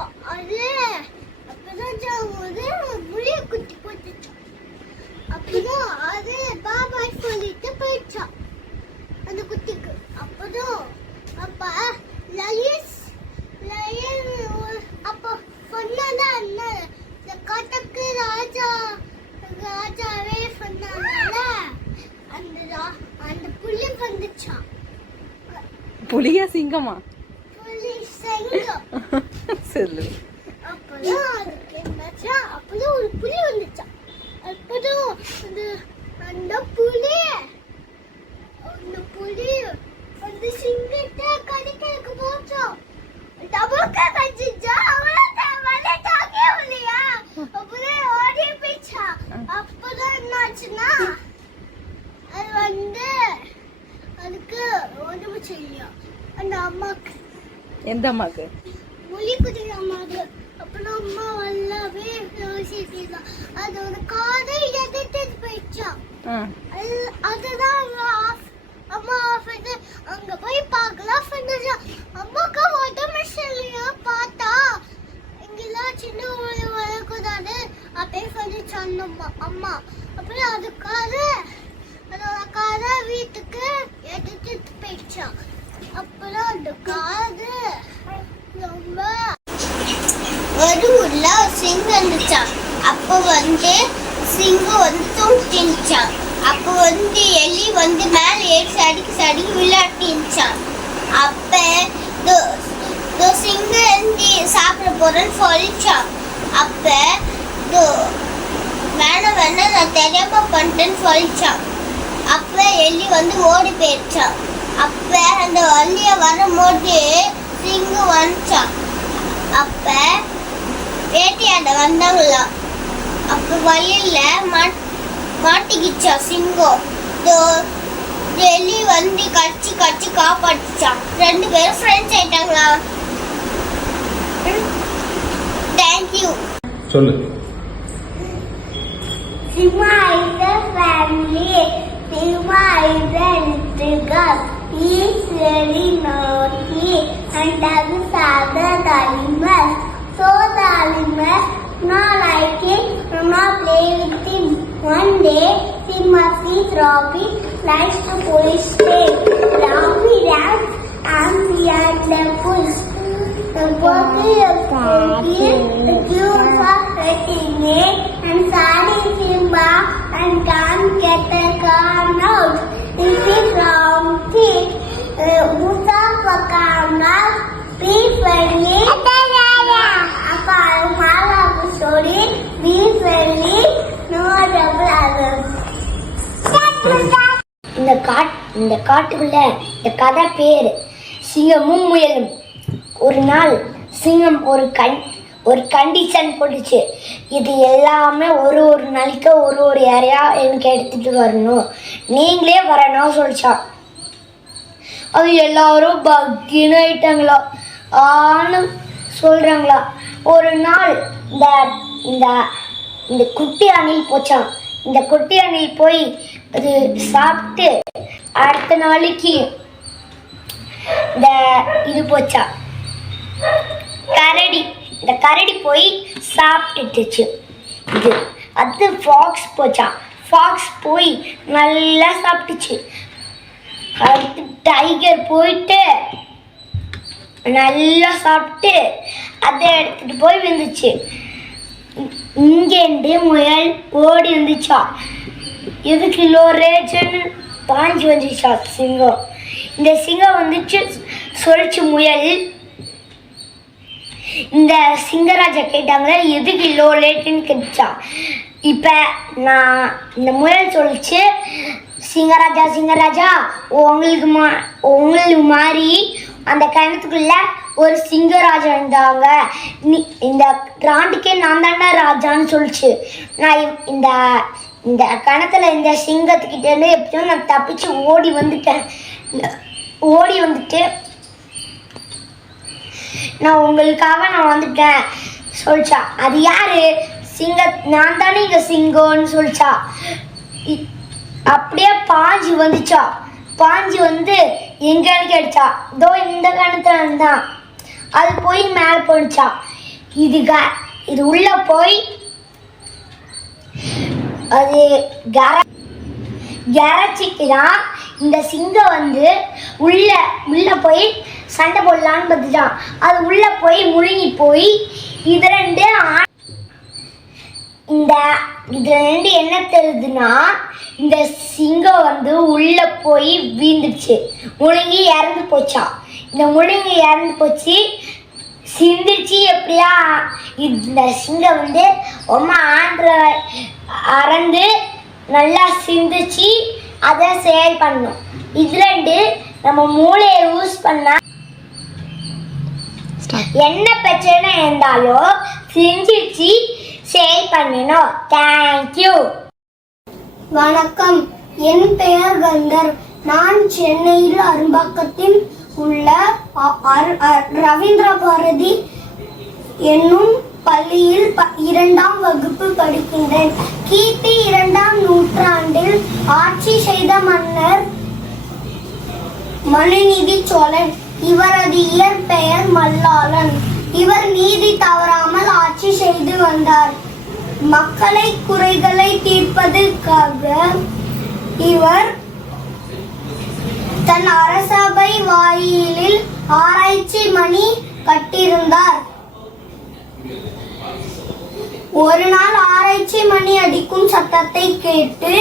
ஒரு புளிய குட்டி போட்டுச்சான். அப்புறம் அது பாபாய் சொல்லிட்டு போயிடுச்சான் அந்த குட்டிக்கு. அப்புறம் அப்ப லயன் அப்போ சொன்னதா என்ன, இந்த காட்டுக்கு ராஜாவே சொன்னால அந்த புலி வந்துச்சான். புலியா சிங்கமா? புலி சிங்கம். சொல்லு. அப்பதான் அதுக்கு என்னாச்சா, அப்பதான் ஒரு புலி வந்துச்சான். அப்பதான் அந்த புலி வந்து சிங்கத்தை கடிக்கிறதுக்கு போச்சோம். டபுக்கா கடிச்சா அவளை தாக்கே இல்லையா. அப்பதான் ஓடி போயிச்சா. அப்பதான் என்னாச்சுன்னா, அது வந்து அதுக்கு ஒன்றும் செய்ய எந்த அம்மாக்கு? புலி குதிரை அம்மாவுக்கு. அப்புறம் அம்மா எல்லாமே யோசிச்சு அதோட காதை எதிர்த்து போயிடுச்சான். அதுதான் அம்மா ஆஃபீஸ் அங்க போய் பார்க்கலாம் சொன்னா அம்மாக்கு உடம்பு சரியில்லையா பார்த்தா இங்கெல்லாம் சின்ன ஊழ வரக்கூடாது அப்படின்னு சொல்லி சொன்னோம்மா அம்மா. அப்புறம் அதுக்காக அதோட காதை வீட்டுக்கு எடுத்துட்டு போயிடுச்சான். அப்புறம் அந்த காது ரொம்ப ஒரு ஊர்ல ஒரு சிங்கம் இருந்துச்சான். அப்போ சிங்கம் தூங்கிச்சான். அப்போ எலி மேல ஏறி சடிக்கு விளையாட்டிச்சான். அப்ப சிங்கம் சாப்பிட போறேன்னு சொல்லிச்சான். அப்ப வேணாம் நான் தெரியாம பண்ணிட்டேன்னு சொல்லிச்சான். அப்ப எலி ஓடி போயிடுச்சான். அப்ப அந்த வழிய வரும்போது சிங்கம் வந்துச்சான். அப்ப வேட்டையாட வந்தாங்களாம். அப்ப வழியில மாட்டிக்கிச்சா சிங்கம். எலி கடிச்சு காப்பாட்டுச்சான். 2 பேரும் ஃப்ரெண்ட்ஸ் ஆயிட்டாங்களா. தேங்க்யூ. சொல்லு. Sima is a family. Sima is a little girl. He is very naughty and does other animals. So the animals not like it, not play with him. One day, Sima sees Robbie likes to pull his tail. Robbie runs and behind the bush. The body of the cube was getting it and sorry Simba and can't get the gun out. This is Robbie. Musa Pakana, please friendly. Appa Mala story, be friendly, no double others. இந்த காட்டுக்குள்ள இந்த கதை பேர் சிங்கமும் முயலும். ஒரு நாள் சிங்கம் ஒரு கண்டிஷன் போட்டுச்சு. இது எல்லாமே ஒரு நாளைக்கு ஒரு ஏரியா எனக்கு எடுத்துட்டு வரணும், நீங்களே வரணும் சொல்லிச்சான். அது எல்லாரும் பக்கின்னு ஆயிட்டாங்களா ஆன்னு சொல்றாங்களா. ஒரு நாள் இந்த குட்டி அணில் போச்சான். இந்த குட்டி அணில் போய் அது சாப்பிட்டு அடுத்த நாளைக்கு இது போச்சா கரடி. இந்த கரடி போய் சாப்பிட்டுச்சு. அது ஃபாக்ஸ் போச்சா. ஃபாக்ஸ் போய் நல்லா சாப்பிட்டுச்சு. அடுத்து டைகர் போயிட்டு நல்லா சாப்பிட்டு அதை எடுத்துட்டு போய் வந்துச்சு. இங்கேருந்து முயல் ஓடி வந்துச்சா. எதுக்கு லோரேஜன்னு பாஞ்சு வந்துச்சா சிங்கம். இந்த சிங்கம் வந்துச்சு சொல்லிச்சு முயல். இந்த சிங்கராஜா கேட்டாங்களே எதுக்கு லோ லேட்டுன்னு கேட்டுச்சா. இப்போ நான் இந்த முயல் சொல்லிச்சு, சிங்கராஜா உங்களுக்கு மாதிரி அந்த கிணத்துக்குள்ள ஒரு சிங்கராஜா இருந்தாங்க, இந்த கிராண்டுக்கே நான் தானே ராஜான்னு சொல்லிச்சு. நான் இந்த கிணத்துல இந்த சிங்கத்துக்கிட்டேருந்து எப்படியும் நான் தப்பிச்சு ஓடி வந்துட்டு நான் உங்களுக்காக நான் வந்துட்டேன் சொல்லிச்சா. அது யாரு? நான் தானே இங்க சிங்கம்னு சொல்லிச்சா. அப்படியே பாஞ்சு வந்துச்சா. பாஞ்சு எங்கன்னு கேட்டுச்சா. இதோ இந்த கிணத்துல இருந்தான். அது போய் மேலே போனுச்சா. இது உள்ள போய் அது கரைச்சிட்டுதான் இந்த சிங்கம் உள்ள போய் சண்டை போடலான்னு பார்த்துட்டான். அது உள்ள போய் முழுங்கி போய் இது ரெண்டு என்ன தெரியுதுன்னா, இந்த சிங்கம் உள்ள போய் வீந்துச்சு, முழுங்கி இறந்து போச்சா. இந்த முழுங்கி இறந்து போச்சு, சிந்திச்சு எப்படியா இந்த சிங்கம் ரொம்ப அறந்து நல்லா சிந்திச்சு அதை செயல் பண்ணும். இது நம்ம மூளையை யூஸ் பண்ணா என்ன பிரச்சனை இருந்தாலும் சிந்திச்சு செயல் பண்ணணும். தேங்க்யூ. வணக்கம், என் பெயர் கந்தர். நான் சென்னையில் அரும்பாக்கத்தில் உள்ள ரவீந்திர பாரதி என்னும் பள்ளியில் 2ஆம் வகுப்பு படிக்கின்றேன். கிபி 2ஆம் நூற்றாண்டில் ஆட்சி செய்த மன்னர் மனுநீதி சோழன். இவரது இயற்பெயர் மல்லாளன். இவர் நீதி தவறாமல் ஆட்சி செய்து வந்தார். மக்களை குறைகளை தீர்ப்பதற்காக இவர் தன் அரசபை வாயிலில் ஆராய்ச்சி மணி கட்டியிருந்தார். ஒரு நாள் ஆராய்ச்சி மணி அடிக்கும் சத்தத்தை கேட்டு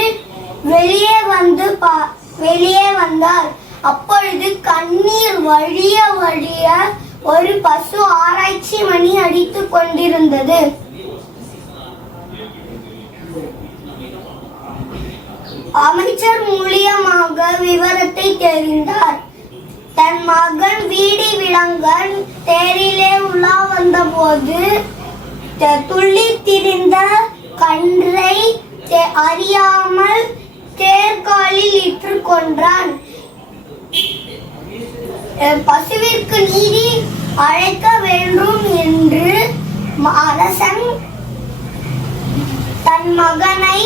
வெளியே வந்தார். அப்பொழுது கண்ணீர் வழிய ஒரு பசு ஆராய்ச்சி மணி அடித்துக் கொண்டிருந்தது. அமைச்சர் மூலியமாக விவரத்தை தெரிந்தார். தன் மகன் வீடி விலங்கன் தேரிலே உலா வந்த போது துள்ளி திரிந்த கன்றை அறியாமல் தேர்காலில் இட்டு கொன்றான். பசுவிற்கு நீதி அழைக்க வேண்டும் என்று அரசன் தன் மகனை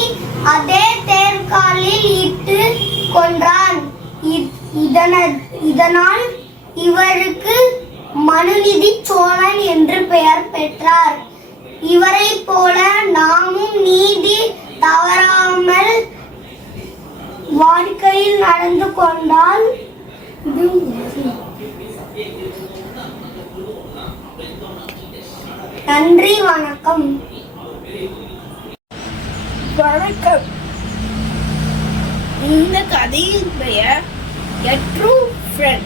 அதே தேர்காலில் இட்டு கொன்றான். இதனால் இவருக்கு மனுநீதி சோழன் என்று பெயர் பெற்றார். இவரை போல நாமும் நீதி தவறாமல் வாழ்க்கையில் நடந்து கொண்டால் நன்றி, வணக்கம். வணக்கம். இந்த கதையின் பெயர் A True Friend.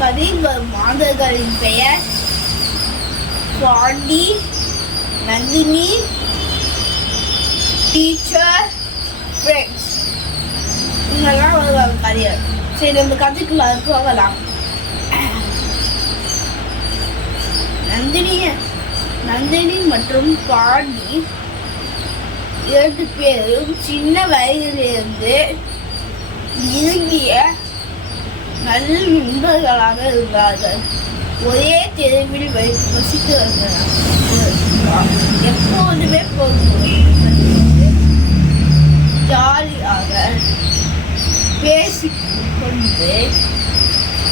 கதையில் வரும் மாதர்களின் பெயர் பாண்டி, நந்தினி, டீச்சர், ஃப்ரெண்ட்ஸ். இவங்கெல்லாம் வருவாங்க கதையில். சரி, நம்ம கதைக்குள்ள போகலாம். நந்தினி மற்றும் பாண்டி 2 பேரும் சின்ன வயதிலிருந்து நெருங்கிய நல்ல நண்பர்களாக இருந்தார்கள். ஒரே தெருவில் வசித்து வந்தனர். எப்போதுமே ஜாலியாக பேசிக்கொண்டு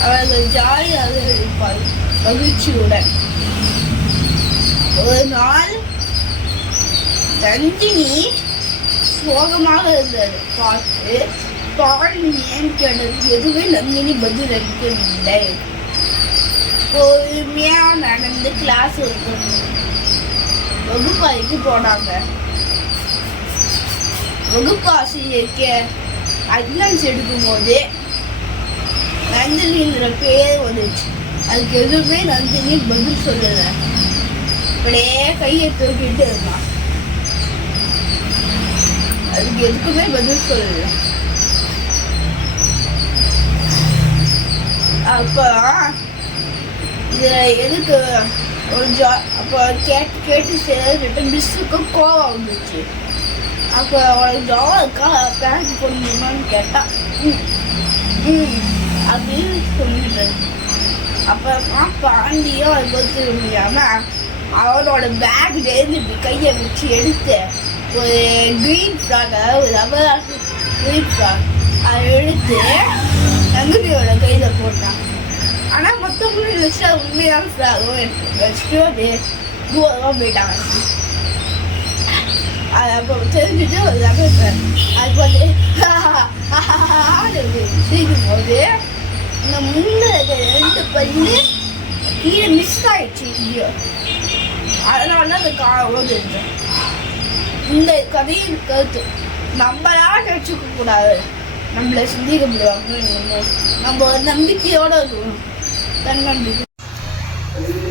அவர்கள் ஜாலியாக இருப்பார்கள், மகிழ்ச்சியுடன். ஒரு நாள் நந்தினி சோகமாக இருந்தது பார்த்து பாண்டி ஏன் கேட்டது எதுவுமே நந்தினி பதில் அளிக்கவில்லை. பொறுமையா நடந்து கிளாஸ் வகுப்பறைக்கு போனாங்க. வகுப்பு ஆசிரியருக்கு அட்டெண்டன்ஸ் எடுக்கும் போது நந்தினின்ற பேர் வந்துச்சு. அதுக்கு எதுவுமே நந்தினி பதில் சொல்லல. அப்படியே கையை தூக்கிட்டு இருந்தான். அதுக்கு எதுக்குமே பதில் சொல்லல. அப்ப இது எதுக்கு ஒரு அப்போ கேட்டு சேர்ந்துட்டு மிஸ்ஸுக்கு கோவம் வந்துச்சு. அப்போ அவளுக்கு ஜாவா இருக்கா பேங்க் போடணுமான்னு கேட்டா அப்படின்னு சொல்லிட்டு அப்புறமா பாண்டியும் அதை பொறுத்து முடியாம அவனோட பேக்லேருந்து இப்படி கையை வச்சு எடுத்து ஒரு கிரீன் ஃப்ராக், அதாவது ரப்பர் கிரீன் ஃப்ராக் அதை எடுத்து நந்தினியோட கையில் போட்டான். ஆனால் மற்றவங்களும் வச்சு உண்மையான ஃப்ராகும் வச்சுட்டு அப்படியே தூரமாக போயிட்டாங்க. அதை அப்போ தெரிஞ்சுட்டு ஒரு ரப்பர் அது பார்த்து சிரிக்கும் போது இந்த முன்னே 2 பல்லு கீழே மிஸ் ஆயிடுச்சு இல்லையோ, அதனால அந்த ஓடுது. இந்த கதையின் கருத்து நம்மளா நினச்சிக்க கூடாது, நம்மளை சிந்திக்க முடியாங்க. நம்ம ஒரு நம்பிக்கையோட இருக்கணும், தன்னம்பிக்கை.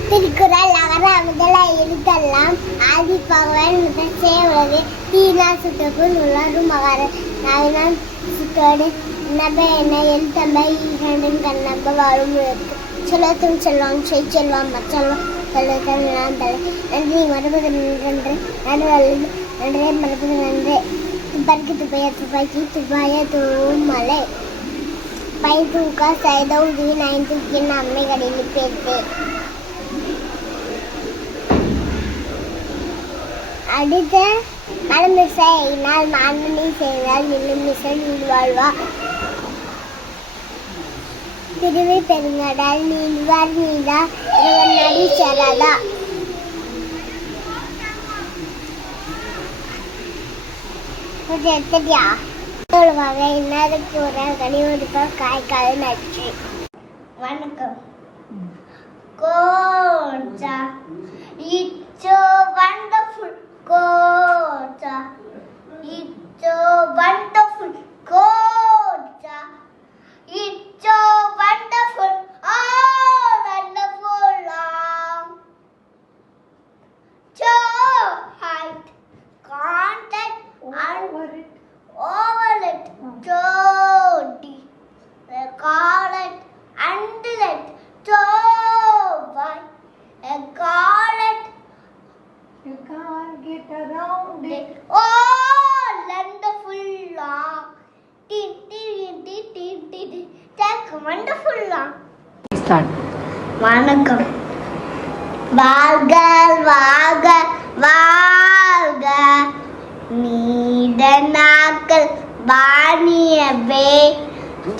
திருக்குறள் அகர முதல எழுத்தெல்லாம் ஆதி பகவன் முதற்சே உலகு தீனா சுத்தப்பு நுள்ளரும் மகார நாவினான் சுத்தோடு நப என எழுத்தம்பை ஈரண்டின் கண்ணம்ப வாழும் இருக்கு சொல்லத்தும் செல்வான் செல்வான் மச்செல்வம் செல்வத்தல் நான் தலை நன்றி மறுபது நன்று நடுவல்லது நன்றே மறுபது நன்றே துப்பாக்கி துப்பைய துப்பாக்கி துப்பாய தூமலை. 5 2 का 7 9 2 के नाम में करेली पेटे அடுத்த நடமிசை நாள் மான்மணி செய்தால் நிலுமிசை நீள்வாழ்வா திருவி பெருங்கடால் நீள்வார் நீதா இவன் நடி செல்லாதா கொஞ்சம் எடுத்துட்டியா வகை இன்னதுக்கு ஒரு கனிவெடுப்ப காய்க்கால் நச்சு வணக்கம் கோச்சா It's so wonderful, Kocha. It's so wonderful, Kocha. It's so wonderful, oh wonderful, long. So height, contact, over it, so deep, they call it, under it, so wide. I call it. You can't get around it. Oh, wonderful long. That's wonderful long. Start. வணக்கம் வாழ்க வாழ்க வாழ்க நீட நாட்கள் வாணியவே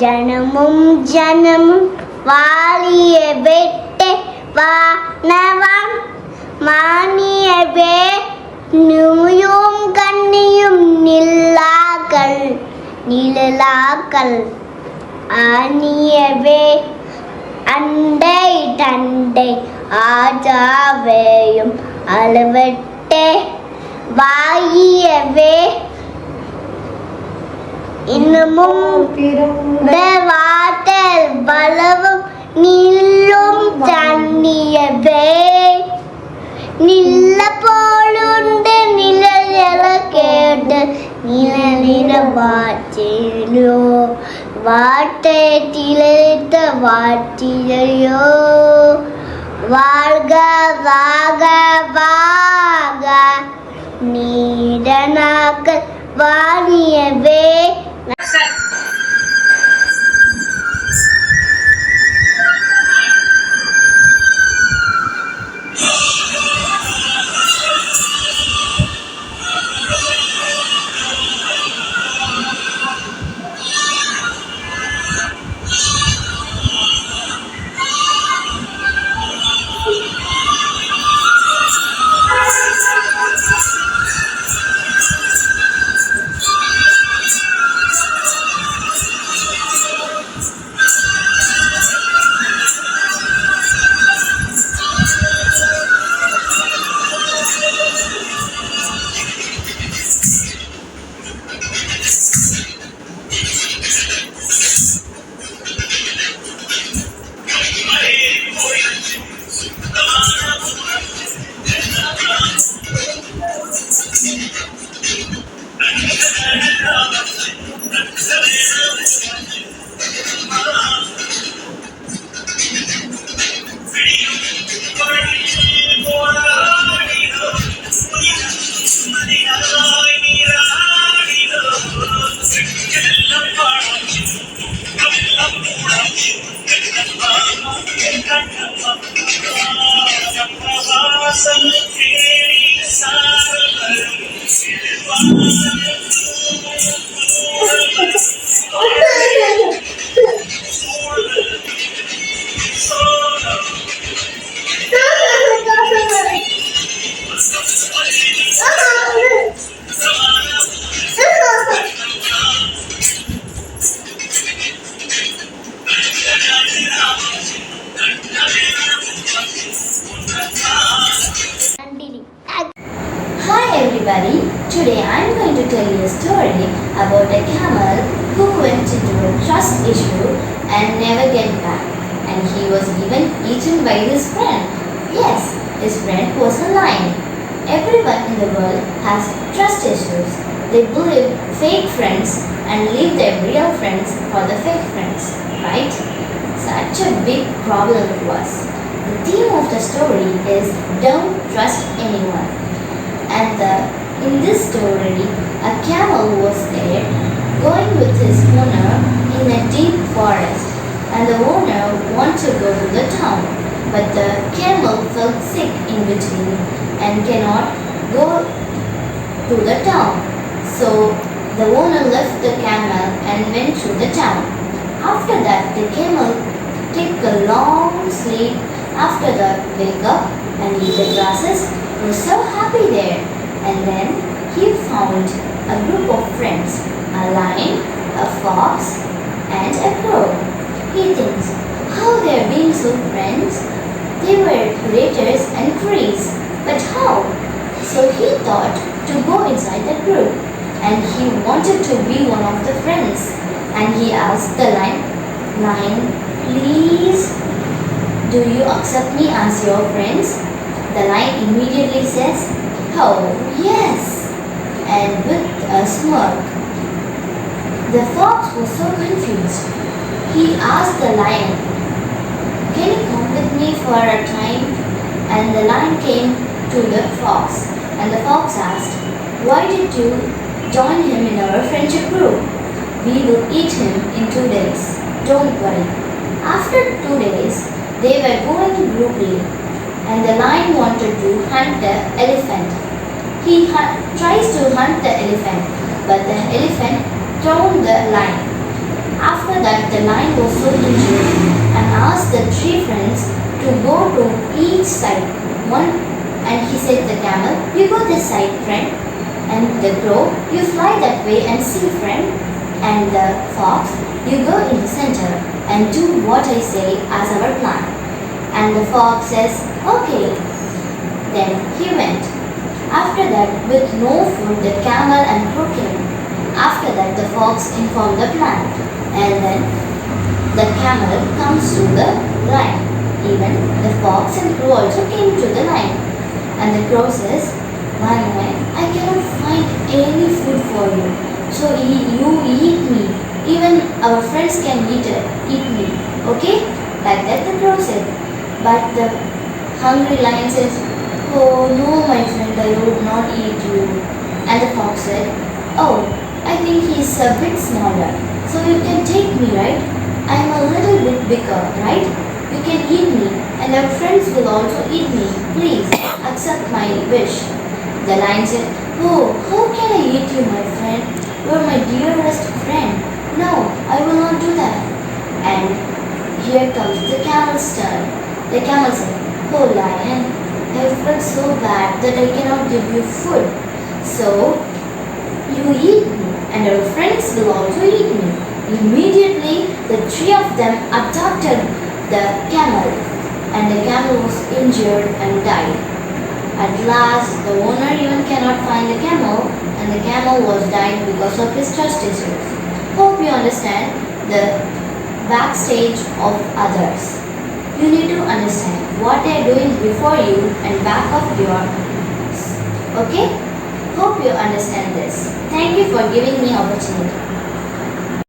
ஜனமும் ஜனமும் வாழிய வெட்டே வானவம் மானியவே நுயும் கண்ணியும் நிழலாக்கள் ஆனியவே அண்டை தண்டை ஆஜாவேயும் அளவட்டே வாயியவே இன்னமும் வாட்டல் பலவும் நில்லும் தண்ணியவே நில்ல போலுண்டு நிழல கேட்டு நிழலின வாட்டிலோ வாட்டை திளைத்த வாட்டிலையோ வாழ்க வாக வாக நீடனாக்கள் வாணியவே Hi everybody, today I am going to tell you a story about a camel who went into a trust issue and never get back, and he was even eaten by his friend. Yes, his friend was a lion. Everyone in the world has trust issues. They believe fake friends and leave their real friends for the fake friends, right? Such a big problem it was. The theme of the story is don't trust anyone. And in this story, a camel was there going with his owner in a deep forest, and the owner wanted to go to the town, but the camel felt sick in between and cannot go to the town. So the owner left the camel and went to the town. After that, the camel took a long sleep. After that, wake up and eat the grasses. He was so happy there. And then he found a group of friends, a lion, a fox, and a crow. He thinks, how they are being so friends? They were predators and trees, but how? So he thought to go inside the group, and he wanted to be one of the friends. And he asked the lion, please, do you accept me as your friends? The lion immediately says, oh, yes, and with a smirk. The fox was so confused. He asked the lion, can you come with me for a time? And the lion came to the fox, and the fox asked, why did you join him in our friendship group? We will eat him in 2 days. Don't worry. After 2 days, they were going grouply, and the lion wanted to hunt the elephant. He tries to hunt the elephant, but the elephant thrown the lion. After that, the lion was so injured and asked the 3 friends to go to each side. And he said to the camel, you go this side, friend. And the crow, you fly that way and see, friend. And the fox, you go in the center and do what I say as our plan. And the fox says, okay. Then he went. After that, with no food, the camel and crow came. After that, the fox informed the plan. And then the camel comes to the lion. Even the fox and crow also came to the lion. And the crow says, lion, I cannot find any food for you. So you eat me. Even our friends can eat me. Okay? Like that the crow said. But the hungry lion says, oh no, my friend, I would not eat you. And the fox said, oh, I think he is a bit smaller. So you can take me, right? I am a little bit bigger, right? You can eat me, and our friends will also eat me. Please accept my wish. The lion said, oh, how can I eat you, my friend? You are my dearest friend. No, I will not do that. And here comes the camel's turn. The camel said, oh lion, I felt so bad that I cannot give you food. So you eat me, and our friends will also eat me. Immediately, the 3 of them attacked the camel, and the camel was injured and died. At last, the owner even cannot find the camel, and the camel was died because of his trust issues. Hope you understand the backstage of others. You need to understand what they are doing before you and back of yours. Okay? Hope you understand this. Thank you for giving me opportunity.